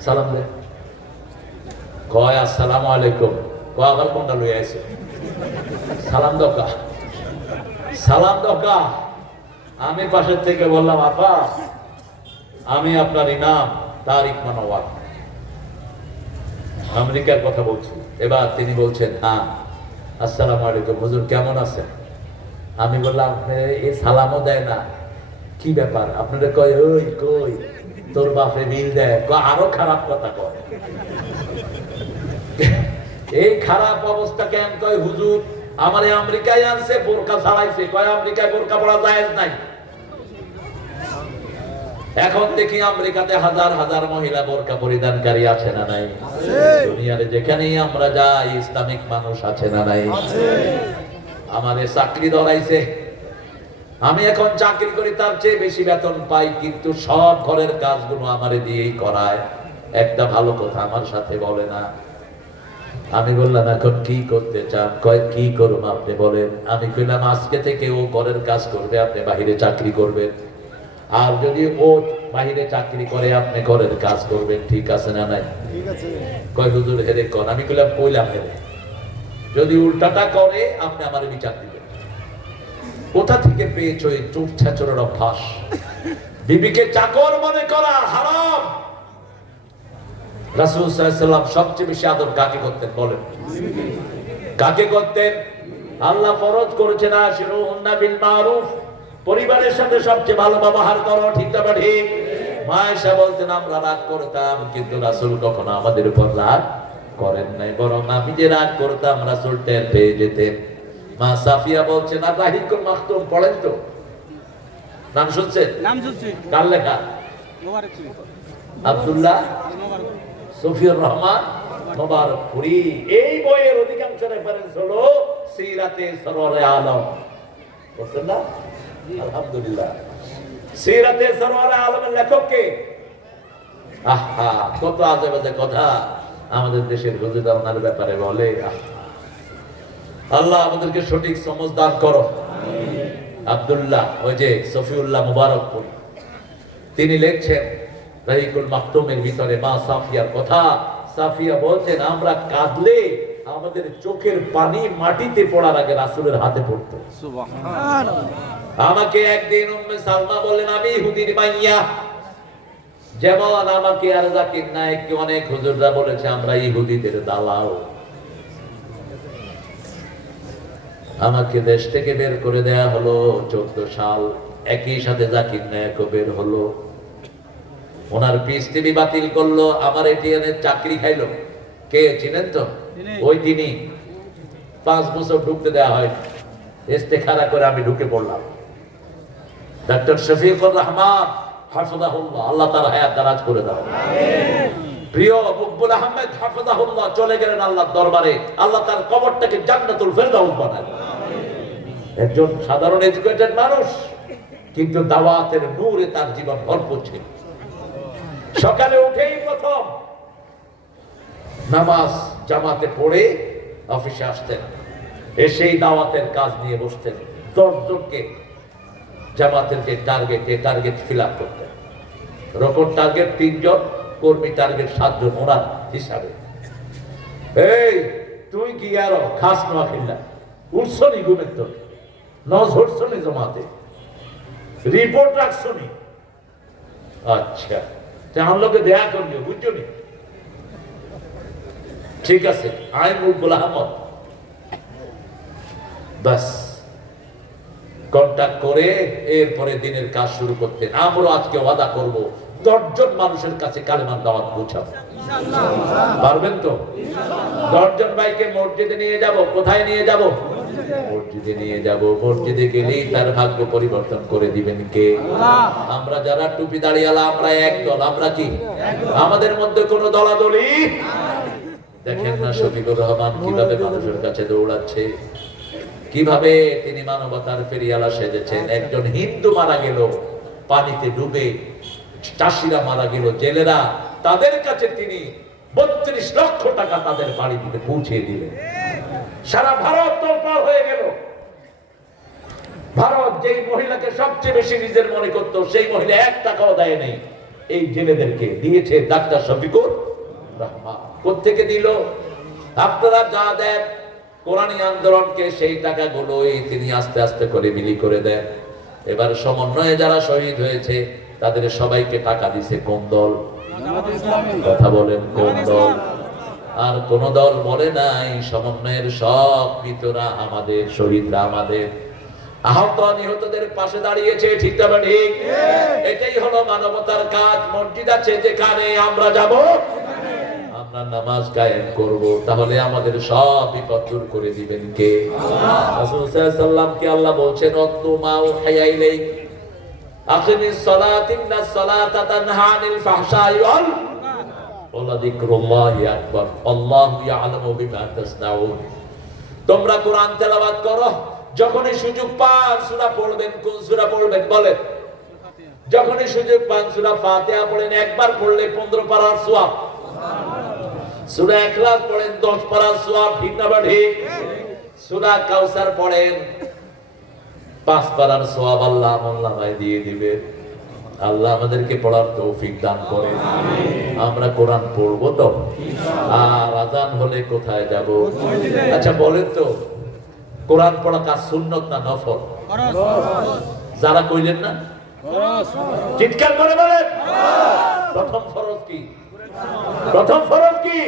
সালাম দে। কয় আসসালামু আলাইকুম। কয় আবার কোনটা লই আইছে? সালাম দকা, সালাম দকা। আমি পাশের থেকে বললাম, আপা আমি আপনার ইনাম তারিক মানওয়ার, আমেরিকার কথা বলছি। এবার তিনি বলছেন, হ্যাঁ আসসালামু আলাইকুম হুজুর, কেমন আছেন? আমি বললাম, এই সালামও দেয় না, কি ব্যাপার? আপনারা কয়, ওই কই তোর বাপে বিল দেয়। আরো খারাপ কথা কয়। এই খারাপ অবস্থা কেন? কয় হুজুর আমারে আমেরিকায় আনছে, বোরকা ছাড়াইছে। কয় আমেরিকায় বোরকা পরা জায়েজ নাই। এখন দেখি আমেরিকাতে হাজার হাজার মহিলা বোরকা পরিধানকারী আছে না নাই? দুনিয়াতে যেখানেই আমরা যাই ইসলামিক মানুষ আছে না নাই? আমাদের চাকরি ধরাইছে, আমি এখন চাকরি করি, তার চেয়ে বেশি বেতন পাই, কিন্তু সব ঘরের কাজগুলো আমারে দিয়েই করায়। একটা ভালো কথা আমার সাথে বলে না। আমি বললাম এখন কি করতে চান? কয় কি করব আপনি বলেন। আমি কইলাম আজকে থেকে ও ঘরের কাজ করবে, আপনি বাহিরে চাকরি করবেন, আর যদি ও বাহিরে চাকরি করে আপনি ঘরের কাজ করবেন, ঠিক আছে না নাই? ঠিক আছে। কয় হুজুর হেরে কোন? আমি কইলাম কইলাম হেরে, যদি উল্টাটা করে আপনি আমার বিচার দিবেন। কোথা থেকে পেয়েছো এই চোখ ছেঁচড়ার অভ্যাস? বিবিকে চাকর মনে করা হারাম। রাসূল সাল্লাল্লাহু আলাইহি ওয়াসাল্লাম সবচেয়ে বেশি আদর কাকে করতেন বলেন? কাকে করতেন? আল্লাহ ফরজ করেছেন আশিরুহুন্না বিল মারুফ, পরিবারের সাথে সবচেয়ে ভালো ব্যবহার করো, ঠিক না ঠিক? মা আয়েশা বলতেন আমরা রাগ করতাম, কিন্তু রাসূল কখনো আমাদের উপর রাগ করেন নাই, বরং আমি যে রাগ করতাম রাসূল টের পেয়ে যেতেন। মা সাফিয়া বলছেন আর রাহিকুল মাকতুম পড়েন তো, নাম শুনছেন? নাম শুনছি। কার লেখা? মোবারক ছিল। আব্দুল্লাহ মোবারক। সফিউর রহমান মোবারকপুরি। এই বইয়ের অধিকাংশ রেফারেন্স হলো সিরাতে সরওয়ারে আলম, বুঝছেন না? আলহামদুলিল্লাহ। সিরাতে সরওয়ারে আলমের লেখক কে? আহা, কত আজে বাজে কথা আমাদের দেশের হুজুররা ওনার ব্যাপারে বলে। আল্লাহ আমাদেরকে সঠিক সমঝ দান করো। আব্দুল্লাহ ওই যে সফিউল্লাহ মুবারকপুরি, তিনি লিখছেন রাহিকুল মাকতুমের ভিতরে মা সাফিয়ার কথা। সাফিয়া বলছেন আমরা কাঁদলে আমাদের চোখের পানি মাটিতে পড়ার আগে রাসূলের হাতে পড়তো। সুবহানাল্লাহ। আমাকে একদিন উম্মে সালমা বললেন আমি ইহুদির মাইয়া, যেমন আমাকে আর জাকির নায়েককে অনেক হুজুররা বলেছে আমরা ইহুদিদের দালাল। আমাকে দেশ থেকে বের করে দেয়া হলো 14 সাল। একই সাথে জাকির নায়েকও বের হলো। ওনার পিস টিভি বাতিল করলো, আমার এটিএনের চাকরি খাইলো। কে চিনেন তো? ওই তিনি। 5 বছর ঢুকতে দেওয়া হয়, ইস্তেখারা করে আমি ঢুকে পড়লাম। ডক্টর শফিকুর রহমান হাফিজাহুল্লাহ, আল্লাহ তার হায়াত দারাজ করে দাও। প্রিয় মকবুল আহমেদ হাফিজাহুল্লাহ চলে গেলেন আল্লাহর দরবারে, আল্লাহ তার কবরটাকে জান্নাতুল ফেরদাউস বানায়। একজন সাধারণ এডুকেটেড মানুষ, কিন্তু দাওয়াতের নূরে তার জীবন ভরপুর ছিল। সকালে উঠেই প্রথম নামাজ জামাতে পড়ে অফিসে আসতেন, এসেই দাওয়াতের কাজ নিয়ে বসতেন। 10 জনকে জামাতের যে টার্গেট ফিল আপ করতেন। রকম টার্গেট 3 জন, কর্মী টার্গেট 7 জন ওনার হিসাবে। এই তুই কি আর খাস নোয়া খিল্লা উঠছনি ঘুমের তোর নজ হটছনি জমাতে রিপোর্ট রাখছনি? আচ্ছা আমার লোকে দেয়া করিও, বুঝছো নি? ঠিক আছে, আই মকবুল আহমদ। বাস কন্টাক্ট করে এরপরে দিনের কাজ শুরু করতেন। আমরা আজকে ওয়াদা করব 10 জন মানুষের কাছে কালেমার দাওয়াত পৌঁছাবো। পারবেন তো? 10 জন ভাইকে মসজিদে নিয়ে যাব। কোথায় নিয়ে যাব? মসজিদে নিয়ে যাব। মসজিদে গেলেই তার ভাগ্য পরিবর্তন করে দিবেন কে? আমরা যারা টুপি দাঁড়িয়ালা আমরা এক দল। আমরা কি? আমাদের মধ্যে কোনো দলাদলি? দেখেন না শফিকুর রহমান কিভাবে মানুষের কাছে দৌড়াচ্ছে, কিভাবে তিনি মানবতার ফেরিয়ালা সেজেছেন। একজন হিন্দু মারা গেল পানিতে ডুবে, চাষিরা মারা গেল, জেলেরা, তাদের কাছে তিনি 32 লক্ষ টাকা তাদের বাড়ি দিতে পৌঁছে দিলেন। সারা ভারত তোলপাড় হয়ে গেল। ভারত যেই মহিলাকে সবচেয়ে বেশি নিজের মনে করত, সেই মহিলা 1 টাকাও দেয় নেই। এই জেলেদেরকে দিয়েছে ডাক্তার শফিকুর রহমান। কোত্থেকে দিল? আপনারা যা দেন কোরআনী আন্দোলনকে, সেই টাকাগুলোই তিনি আস্তে আস্তে করে বিলি করে দেন। এবার সমন্বয়ে যারা শহীদ হয়েছে তাদের সবাইকে টাকা দিছে কোন দল? কথা বলেন, কোন দল? আর কোন দল বলে নাই সমন্বয়ের সব ভিতরা আমাদের, শহীদরা আমাদের। আহত নিহতদের পাশে দাঁড়িয়েছে, ঠিক না ঠিক? এটাই হলো মানবতার কাজ। মসজিদ আছে যেখানে আমরা যাব, আমরা নামাজ কায়েম করব, তাহলে আমাদের সব বিপদ দূর করে দিবেন কে? রাসূল সাল্লাল্লাহু আলাইহি ওয়াসাল্লামকে আল্লাহ বলছেন অত্তুমা উহিয়া ইলাইক আকিমিস সালাত ইন্নাস সালাতা তানহা আনিল ফাহশাই ওয়াল ওয়া যিকরুল্লাহি আকবার আল্লাহু ইয়ালামু বিমা তাসনাউন। তোমরা কোরআন তেলাওয়াত করো, যখনই সুযোগ পান সূরা পড়বেন। কোন সূরা পড়বেন বলেন? যখনই সুযোগ পান সূরা ফাতিহা পড়েন। একবার পড়লে 15 পারার সওয়াব। সূরা ইখলাস পড়েন 10 পারা সওয়াব, ঠিক না বা ঠিক? সূরা কাউসার পড়েন 5 পারার সওয়াব আল্লাহ আমলনামায় দিয়ে দিবে। আল্লাহ আমাদেরকে পড়ার তৌফিক দান করে। আমরা কোরআন পড়বো তো, আর আজান হলে কোথায় যাব? আচ্ছা বলেন তো, কোরআন পড়া কাজ সুন্নত না নফল? যারা কইলেন না চিৎকার করে বলেন। প্রথম ফরজ কি? প্রথম ফরজ কি?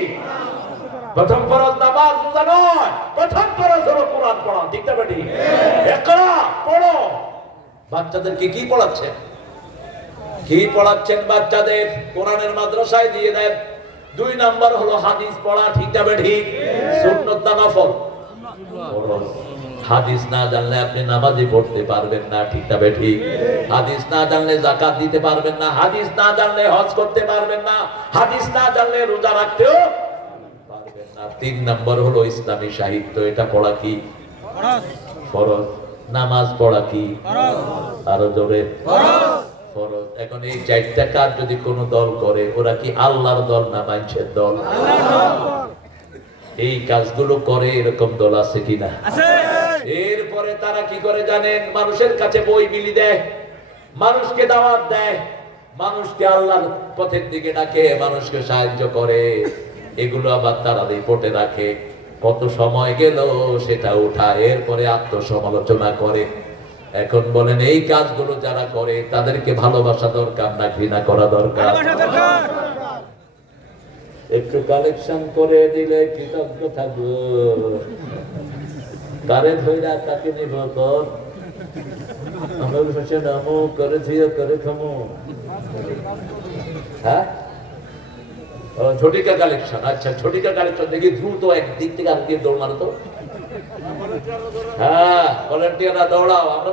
প্রথম ফরজ নামাজ রোজা নয়, প্রথম ফরজ হলো কোরআন পড়া, ঠিক না বেটি? ইকরা পড়ো। বাচ্চাদেরকে কি পড়াচ্ছেন? কি পড়াচ্ছেন বাচ্চাদের? কোরআনের মাদ্রাসায় দিয়ে দেন। 2 নাম্বার হলো হাদিস পড়া, ঠিক না বেটি? সুন্নত না নফল? ফরজ। হাদিস না জানলে আপনি নামাজই পড়তে পারবেন না, ঠিক না বেটি? হাদিস না জানলে যাকাত দিতে পারবেন না, হাদিস না জানলে হজ করতে পারবেন না, হাদিস না জানলে রোজা রাখতেও পারবেন না। 3 নাম্বার হলো ইসলামী সাহিত্য, এটা পড়া কি? ফরজ। নামাজ পড়া কি? আরো জোরে ফরজ। এখন এই 4টা কাজ যদি কোনো দল করে, ওরা কি আল্লাহর দল না মানুষের দল? এই কাজগুলো করে এরকম দল আছে কিনা? এরপরে তারা কি করে জানেন? মানুষের কাছে বই বিলি দেয়, মানুষকে দাওয়াত দেয়, মানুষকে আল্লাহর পথের দিকে ডাকে, মানুষকে সাহায্য করে। এগুলো আবার তারা রিপোর্টে রাখে, কত সময় গেল সেটা উঠায়, এরপরে আত্মসমালোচনা করে। এখন বলেন, এই কাজগুলো যারা করে তাদেরকে ভালোবাসা দরকার না ঘৃণা করা দরকার? একটু কালেকশন করে দিলে কৃতজ্ঞ থাকবো। কারে ধইরা তাকে নিব কর, আমার পাশে নামো করে থিও করে খামো। হ্যাঁ, ঝটিকা কালেকশন। আচ্ছা, ঝটিকা কালেকশন দেখি দ্রুত একদিক থেকে আরেকদিকে দৌড় মারো তো। হ্যাঁ, ভলান্টিয়াররা দৌড়াও। আমরা